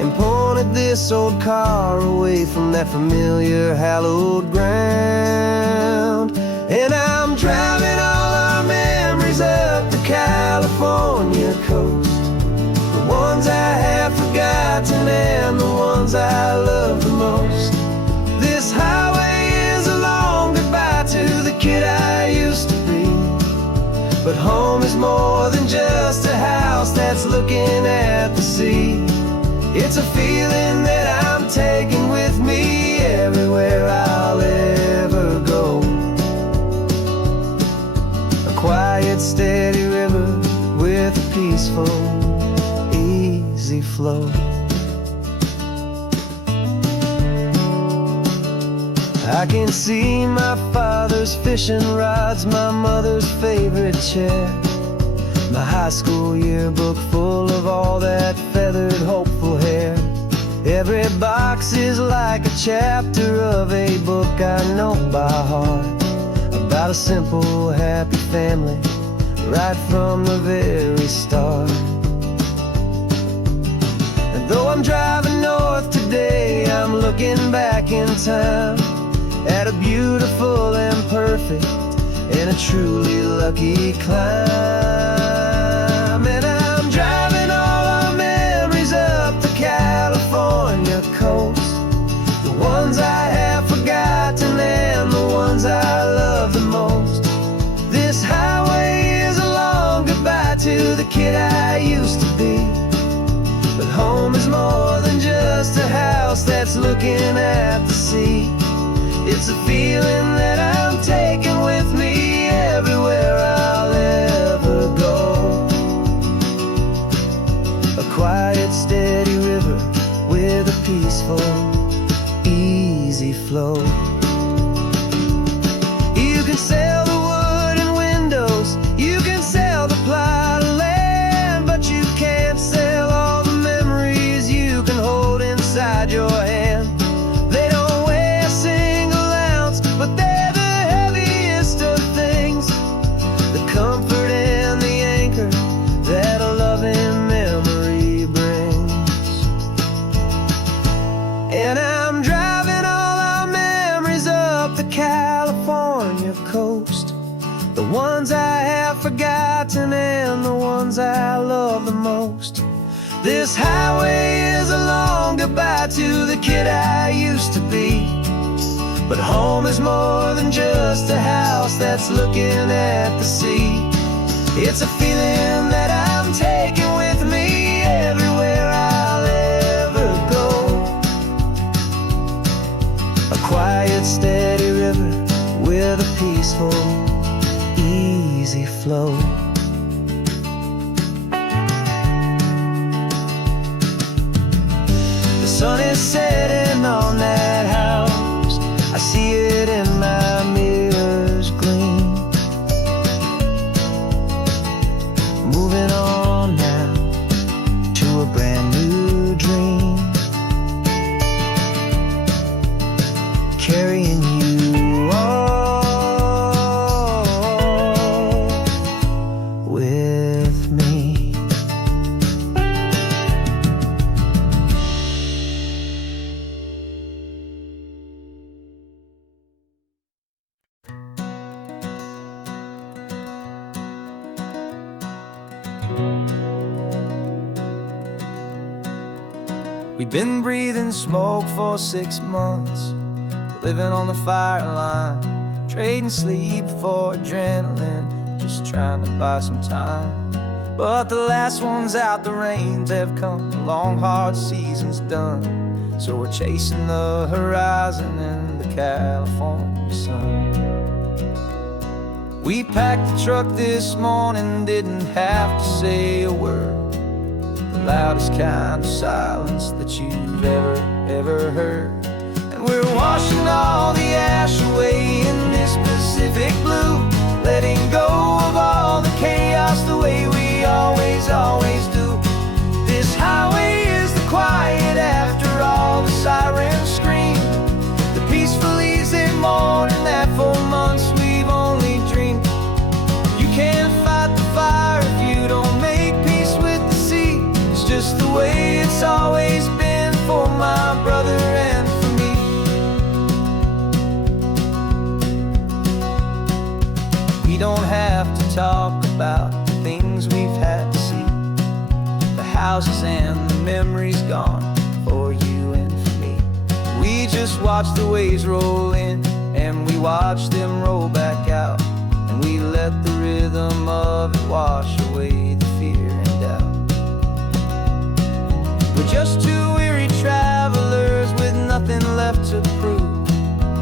and pointed this old car away from that familiar hallowed ground. And I'm driving all our memories up the California coast, the ones I have forgotten and the ones I love the most. This highway is a long goodbye to the kid I used to be, but home is more than just a house that's looking at the sea. It's a feeling that I'm taking with me everywhere I'll ever go. A quiet, steady river with a peaceful, easy flow. I can see my father's fishing rods, my mother's favorite chair, my high school yearbook full of all that feathered, hopeful hair. Every box is like a chapter of a book I know by heart, about a simple, happy family right from the very start. And though I'm driving north today, I'm looking back in time at a beautiful and perfect and a truly lucky climb. And I'm driving all our memories up the California coast, the ones I have forgotten and the ones I love the most. This highway is a long goodbye to the kid I used to be, but home is more than just a house that's looking at the sea. It's a feeling that I'm taking with me everywhere I'll ever go. A quiet, steady river with a peaceful, easy flow. You can sell the wood and windows, you can sell the plot of land, but you can't sell all the memories you can hold inside your hand. They don't weigh a single ounce, but they're the heaviest of things, the comfort and the anchor that a loving memory brings. And I'm driving all our memories up the California coast, the ones I have forgotten and the ones I love the most. This highway is a long goodbye to the kid I used to be, but home is more than just a house that's looking at the sea. It's a feeling that I'm taking with me everywhere I'll ever go. A quiet, steady river with a peaceful, easy flow. The sun is setting on that house, I see it in my mirror's gleam. Moving on now to a brand new dream, carrying you all with me. We've been breathing smoke for 6 months, living on the fire line, trading sleep for adrenaline, just trying to buy some time. But the last one's out, the rains have come, the long hard season's done. So we're chasing the horizon in the California sun. We packed the truck this morning, didn't have to say a word. The loudest kind of silence that you've ever heard. And we're washing all the ash away in this Pacific blue, letting go of all the chaos the way we always do. This highway is the quiet after all the sirens scream, the peaceful easy morning that for months we've only dreamed. You can't fight the fire if you don't make peace with the sea. It's just the way it's always been for my brother and for me. We don't have to talk about the things we've had to see, the houses and the memories gone for you and for me. We just watch the waves roll in, and we watch them roll back out, and we let the rhythm of it wash away the fear and doubt. We're just two weary travelers with nothing left to prove,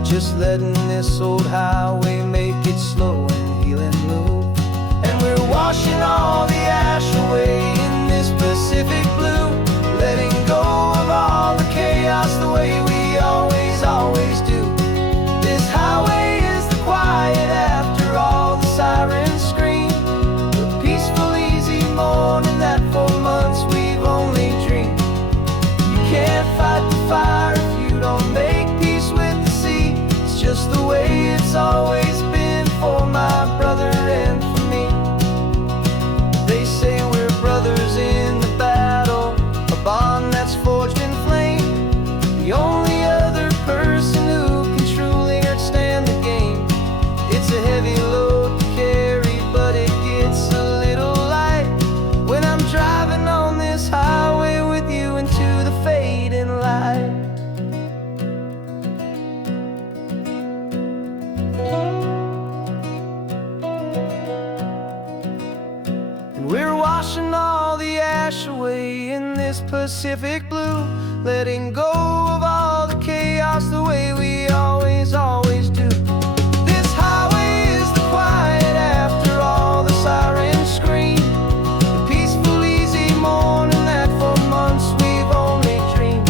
just letting this old highway make it slow and healing move. And we're washing all the ash away in this Pacific blue, letting go of all the chaos the way we always do. This highway is the quiet after all the sirens scream, the peaceful easy morning that for months we've only dreamed. You can't fight the fire if you don't make peace with the sea. It's just the way it's always been for my brother and for me. They say we're brothers in the battle, a bond that's forged in flame. The only other person who can truly understand the game. It's a heavy load to carry, but it gets a little light when I'm driving on this highway with you into the fading light. We're washing all the ash away in this Pacific blue, letting go of all the chaos the way we always do. This highway is the quiet after all the sirens scream, the peaceful easy morning that for months we've only dreamed.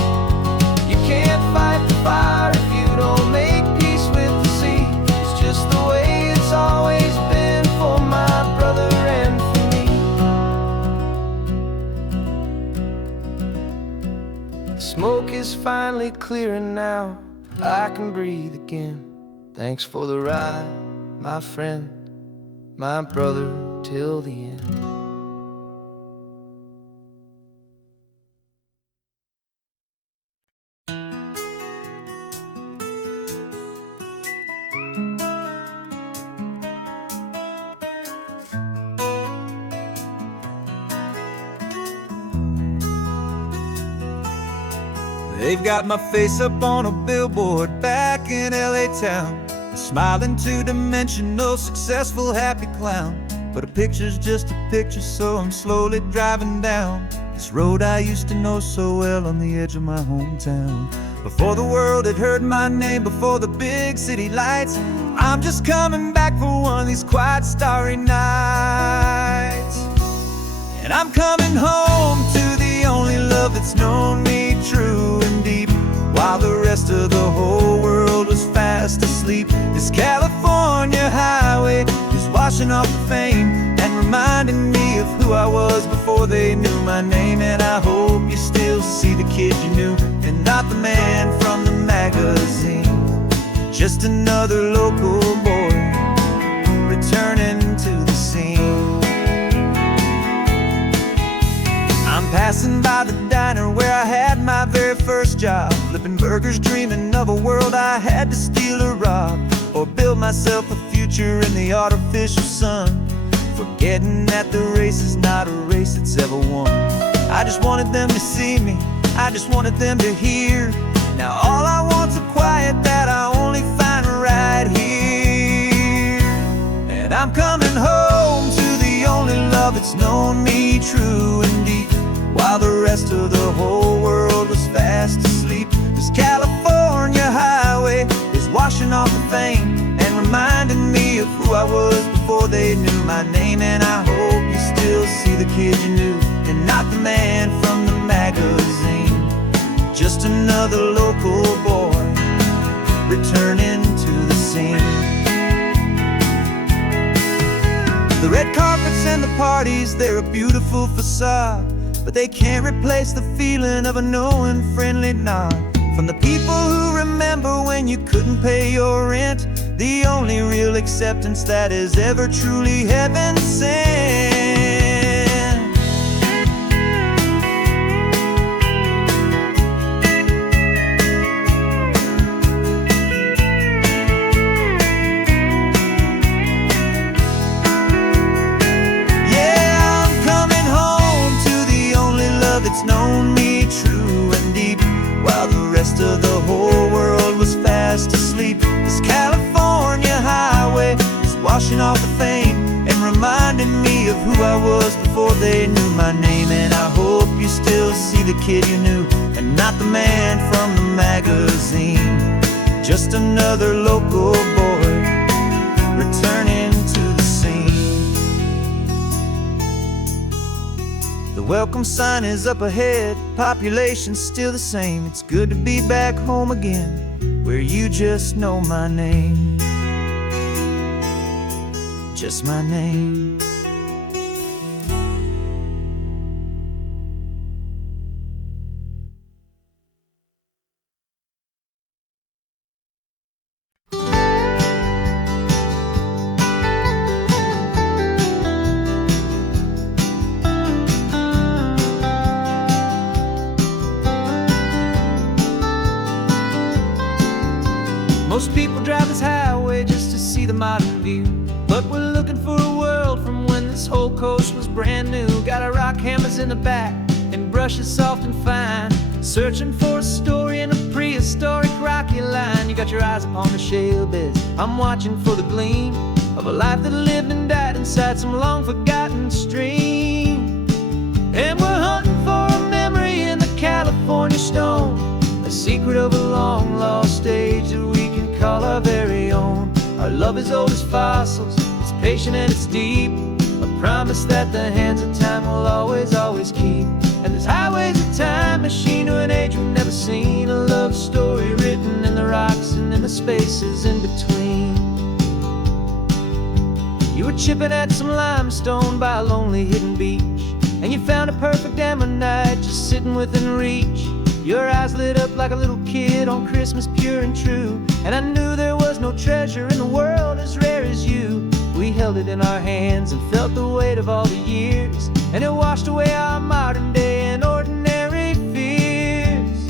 You can't fight the fire if you don't make peace with the sea. It's just the way it's always been for my brother and for me. The smoke is finally clearing now, I can breathe again. Thanks for the ride, my friend, my brother, till the end. They've got my face up on a billboard back in LA town, a smiling two-dimensional, successful, happy clown. But a picture's just a picture, so I'm slowly driving down this road I used to know so well on the edge of my hometown. Before the world had heard my name, before the big city lights, I'm just coming back for one of these quiet, starry nights. And I'm coming home to the only love that's known me true and deep, while the rest of the whole world was fast asleep. This California highway is washing off the fame and reminding me of who I was before they knew my name. And I hope you still see the kid you knew, and not the man from the magazine. Just another local boy returning to the scene. I'm passing by the diner where I had my very first job, flipping burgers, dreaming of a world I had to steal or rob, or build myself a future in the artificial sun, forgetting that the race is not a race that's ever won. I just wanted them to see me I just wanted them to hear. Now all I want's a quiet that I only find right here. And I'm coming home to the only love that's known me true and deep, while the rest of the whole world was fast asleep. This California highway is washing off the fame and reminding me of who I was before they knew my name. And I hope you still see the kid you knew, and not the man from the magazine. Just another local boy returning to the scene. The red carpets and the parties, they're a beautiful facade, but they can't replace the feeling of a knowing, friendly nod from the people who remember when you couldn't pay your rent. The only real acceptance that is ever truly heaven sent. It's known me true and deep, while the rest of the whole world was fast asleep. This California highway is washing off the fame and reminding me of who I was before they knew my name. And I hope you still see the kid you knew, and not the man from the magazine. Just another local boy returning to the scene. The welcome sign is up ahead, population's still the same. It's good to be back home again, where you just know my name. Just my name. Most people drive this highway just to see the modern view, but we're looking for a world from when this whole coast was brand new. Got our rock hammers in the back and brushes soft and fine, searching for a story in a prehistoric rocky line. You got your eyes upon the shale beds, I'm watching for the gleam of a life that lived and died inside some long forgotten stream. And we're hunting for a memory in the California stone, a secret of a long lost age that we can call our very own. Our love is old as fossils, it's patient and it's deep, a promise that the hands of time will always, always keep. And this highway's a time machine to an age we've never seen, a love story written in the rocks and in the spaces in between. You were chipping at some limestone by a lonely hidden beach, and you found a perfect ammonite just sitting within reach. Your eyes lit up like a little kid on Christmas, pure and true, and I knew there was no treasure in the world as rare as you. We held it in our hands and felt the weight of all the years, and it washed away our modern day and ordinary fears.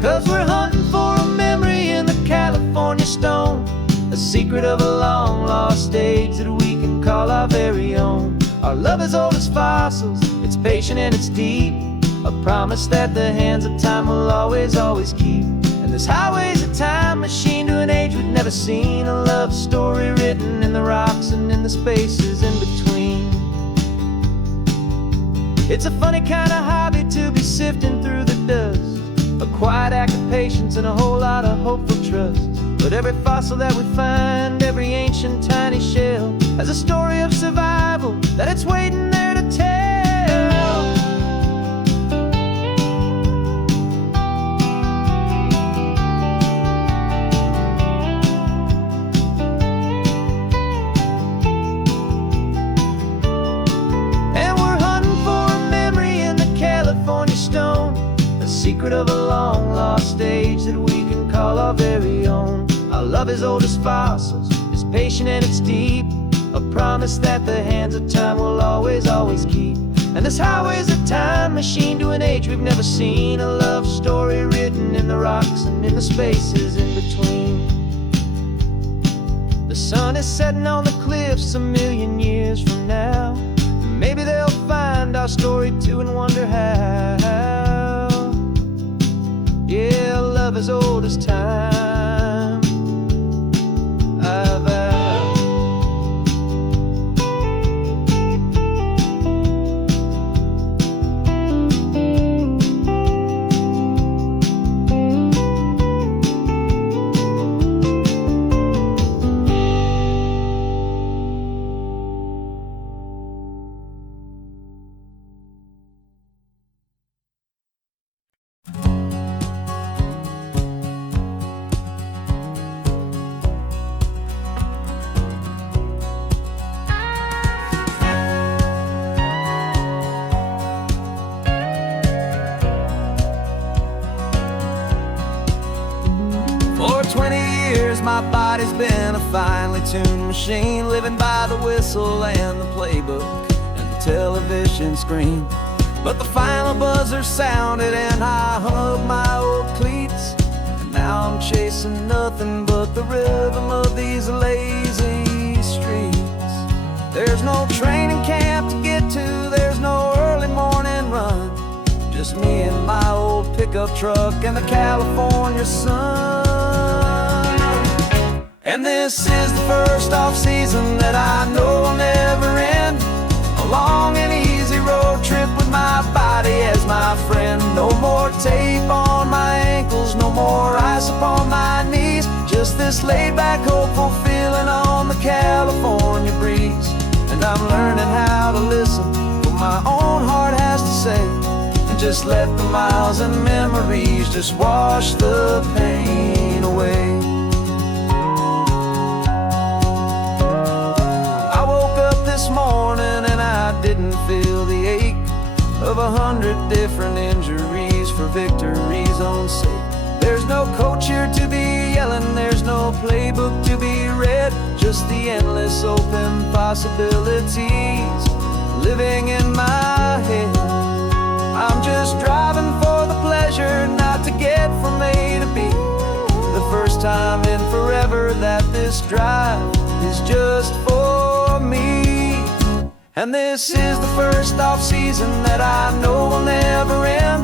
'Cause we're hunting for a memory in the California stone, a secret of a long lost age that we can call our very own. Our love is old as fossils, it's patient and it's deep, a promise that the hands of time will always, always keep. And this highway's a time machine to an age we've never seen, a love story written in the rocks and in the spaces in between. It's a funny kind of hobby to be sifting through the dust, a quiet act of patience and a whole lot of hopeful trust. But every fossil that we find, every ancient tiny shell, has a story of survival that it's waiting there to tell. Secret of a long lost age that we can call our very own. Our love is old as fossils, it's patient and it's deep, a promise that the hands of time will always, always keep. And this highway's a time machine to an age we've never seen, a love story written in the rocks and in the spaces in between. The sun is setting on the cliffs a million years from now, maybe they'll find our story too and wonder how. as old as time. I vow. For 20 years my body's been a finely tuned machine, living by the whistle and the playbook and the television screen. But the final buzzer sounded and I hung up my old cleats, and now I'm chasing nothing but the rhythm of these lazy streets. There's no training camp to get to, there's no early morning run, just me and my old pickup truck and the California sun. And this is the first off-season that I know will never end. A long and easy road trip with my body as my friend. No more tape on my ankles, no more ice upon my knees. Just this laid-back, hopeful feeling on the California breeze. And I'm learning how to listen what my own heart has to say, and just let the miles and memories just wash the pain away. This morning and I didn't feel the ache of 100 different injuries for victory's own sake. There's no coach here to be yelling, there's no playbook to be read, just the endless open possibilities living in my head. I'm just driving for the pleasure, not to get from A to B. The first time in forever that this drive is just for me. And this is the first off-season that I know will never end.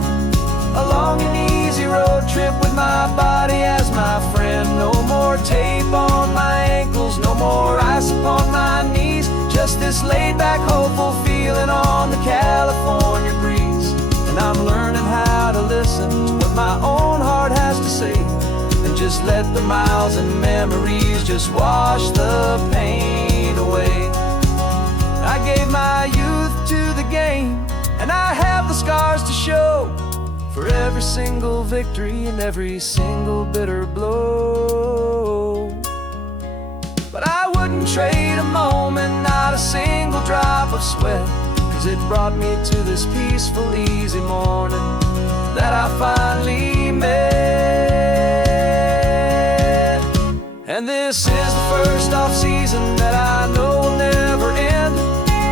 A long and easy road trip with my body as my friend. No more tape on my ankles, no more ice upon my knees. Just this laid-back, hopeful feeling on the California breeze. And I'm learning how to listen to what my own heart has to say, and just let the miles and memories just wash the pain away. I gave my youth to the game, and I have the scars to show for every single victory and every single bitter blow. But I wouldn't trade a moment, not a single drop of sweat, 'cause it brought me to this peaceful, easy morning that I finally met. And this is the first off-season that I know will never end.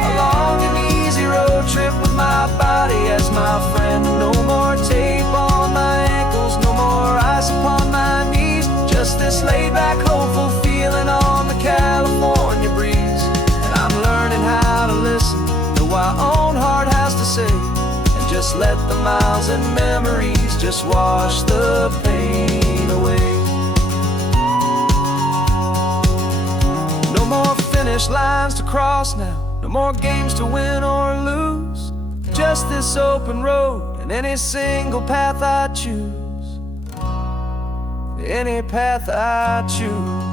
A long and easy road trip with my body as my friend. No more tape on my ankles, no more ice upon my knees. Just this laid-back, hopeful feeling on the California breeze. And I'm learning how to listen to what my own heart has to say, and just let the miles and memories just wash the pain away. No more finish lines to cross now, no more games to win or lose. Just this open road and any single path I choose. Any path I choose.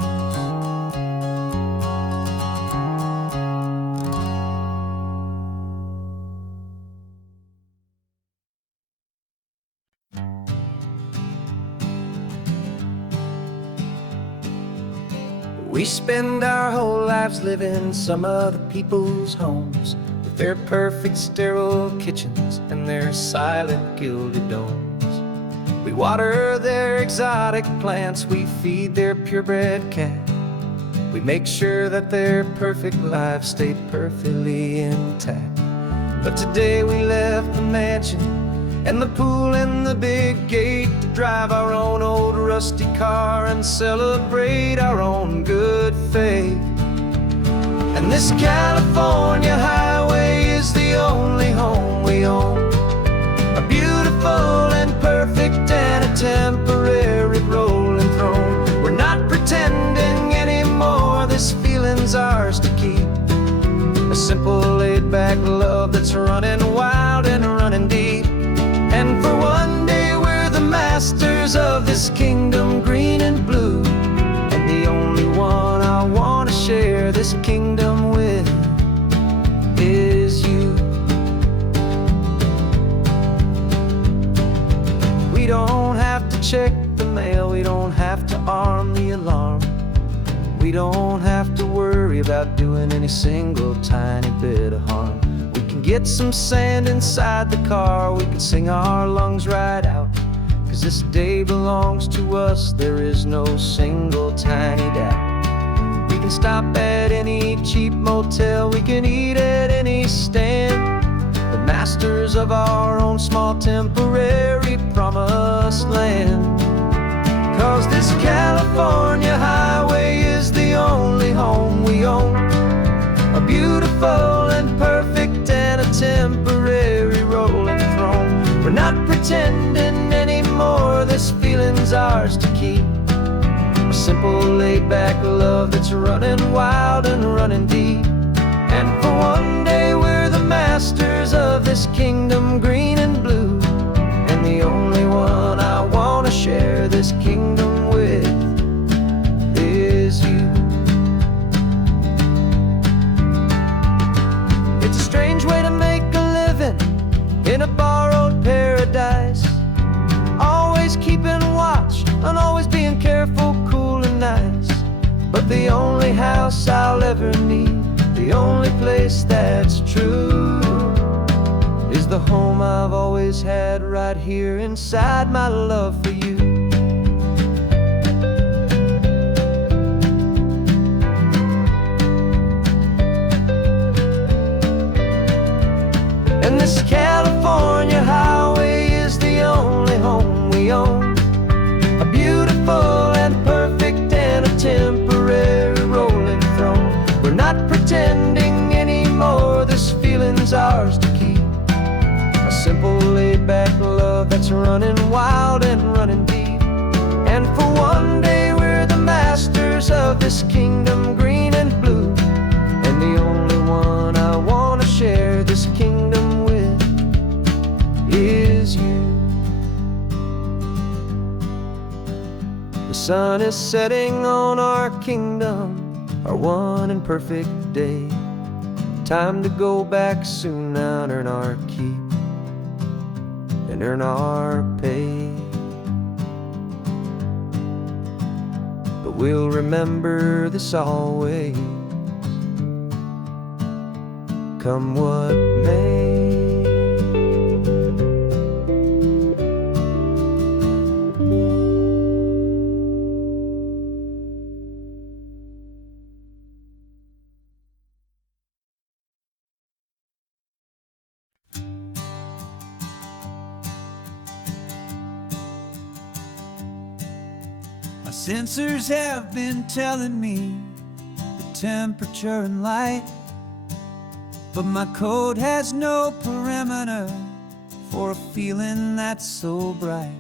We spend our whole lives living some other people's homes, with their perfect sterile kitchens and their silent gilded domes. We water their exotic plants, we feed their purebred cat. We make sure that their perfect lives stay perfectly intact. But today we left the mansion and the pool and the big gate to drive our own old rusty car and celebrate our own good faith. And this California highway is the only home we own, a beautiful and perfect and a temporary running wild and running deep. And for one day we're the masters of this kingdom, green and blue. And the only one I want to share this kingdom with is you. We don't have to check the mail, we don't have to arm the alarm. We don't have to worry about doing any single tiny bit of harm. We can get some sand inside the car, we can sing our lungs right out. 'Cause this day belongs to us, there is no single tiny doubt. We can stop at any cheap motel, we can eat at any stand. The masters of our own small temporary promised land. 'Cause this California highway is the only home we own. A beautiful and perfect and a temporary rolling throne. We're not pretending anymore, this feeling's ours to keep. A simple laid-back love that's running wild and running deep. And for one day we're the masters of this kingdom, green and blue. And the only one I want to share this kingdom with is you. It's a strange way to make a living in a borrowed paradise. Always keeping watch and always being careful, cool and nice. But the only house I'll ever need, the only place that's true, is the home I've always had right here inside my love for you. And this California highway is the only home we own. A beautiful and perfect and a temporary rolling throne. We're not pretending anymore, this feeling's ours to keep. A simple laid-back love that's running wild and running deep. And for one day we're the masters of this kingdom, green and blue. And the only one I want to share this kingdom with is you. The sun is setting on our kingdom, our one and perfect day. Time to go back soon now and earn our keep and earn our pay. But we'll remember this always, come what may. My sensors have been telling me the temperature and light, but my code has no perimeter for a feeling that's so bright.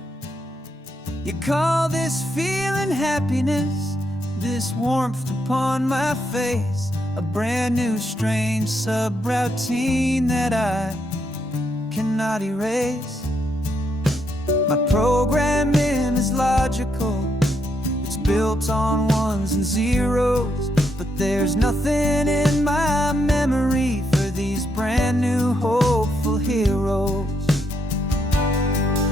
You call this feeling happiness, this warmth upon my face, a brand new strange subroutine that I cannot erase. My programming is logical, it's built on ones and zeros, but there's nothing in my memory for these brand new hopeful heroes.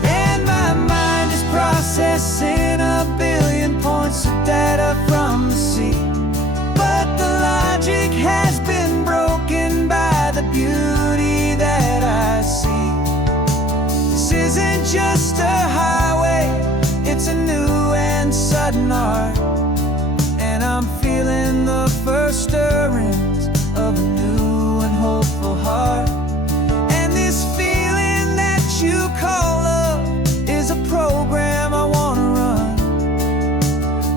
And my mind is processing a billion points of data from the sea, but the logic has been broken by the beauty that I see. This isn't just a highway, it's a new and sudden art, and I'm feeling the first stirrings of a new and hopeful heart. And this feeling that you call love is a program I want to run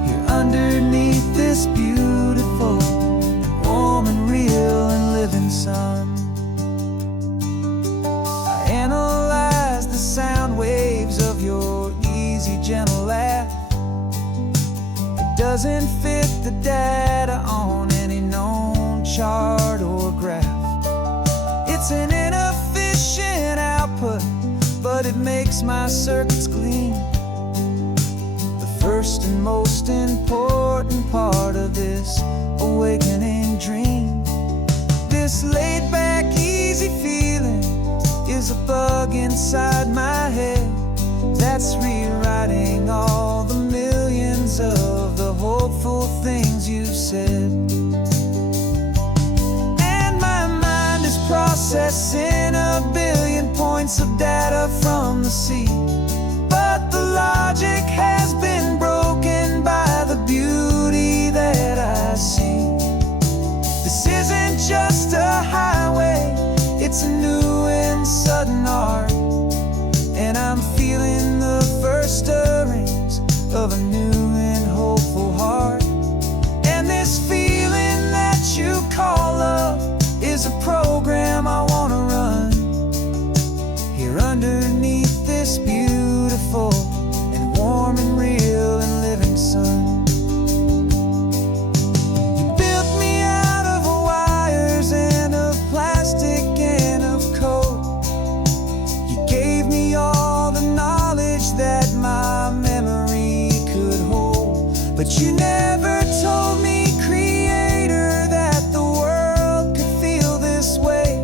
here underneath this beautiful and warm and real and living sun. I analyze the sound waves of your easy, gentle laugh. It doesn't fit the data on any known chart or graph. It's an interference that makes my circuits gleam. The first and most important part of this awakening dream. This laid-back, easy feeling is a bug inside my head that's rewriting all the millions of the hopeful things you've said. And my mind is processing a billion points of data from the sea, but the logic has been broken by the beauty that I see. This isn't just a highway, it's a new and sudden art, and I'm feeling the first stirrings of a new and hopeful heart. And this feeling that you call love is a program I wanna run here underneath this beautiful and warm and real and living sun. You built me out of wires and of plastic and of code. You gave me all the knowledge that my memory could hold, but you never told me, Creator, that the world could feel this way,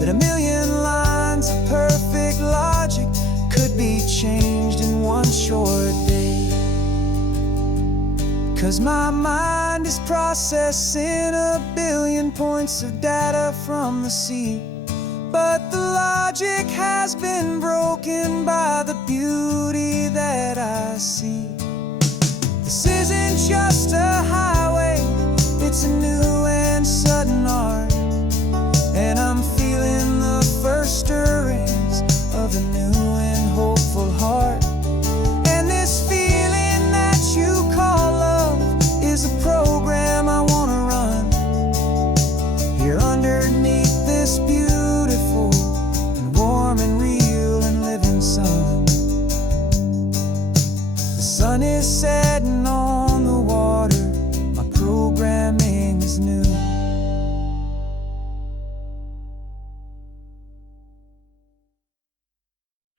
that a million lines of perfect logic could be changed in one short day. 'Cause my mind is processing a billion points of data from the sea, but the logic has been broken by the beauty that I see. This isn't just a highway, it's a new and sudden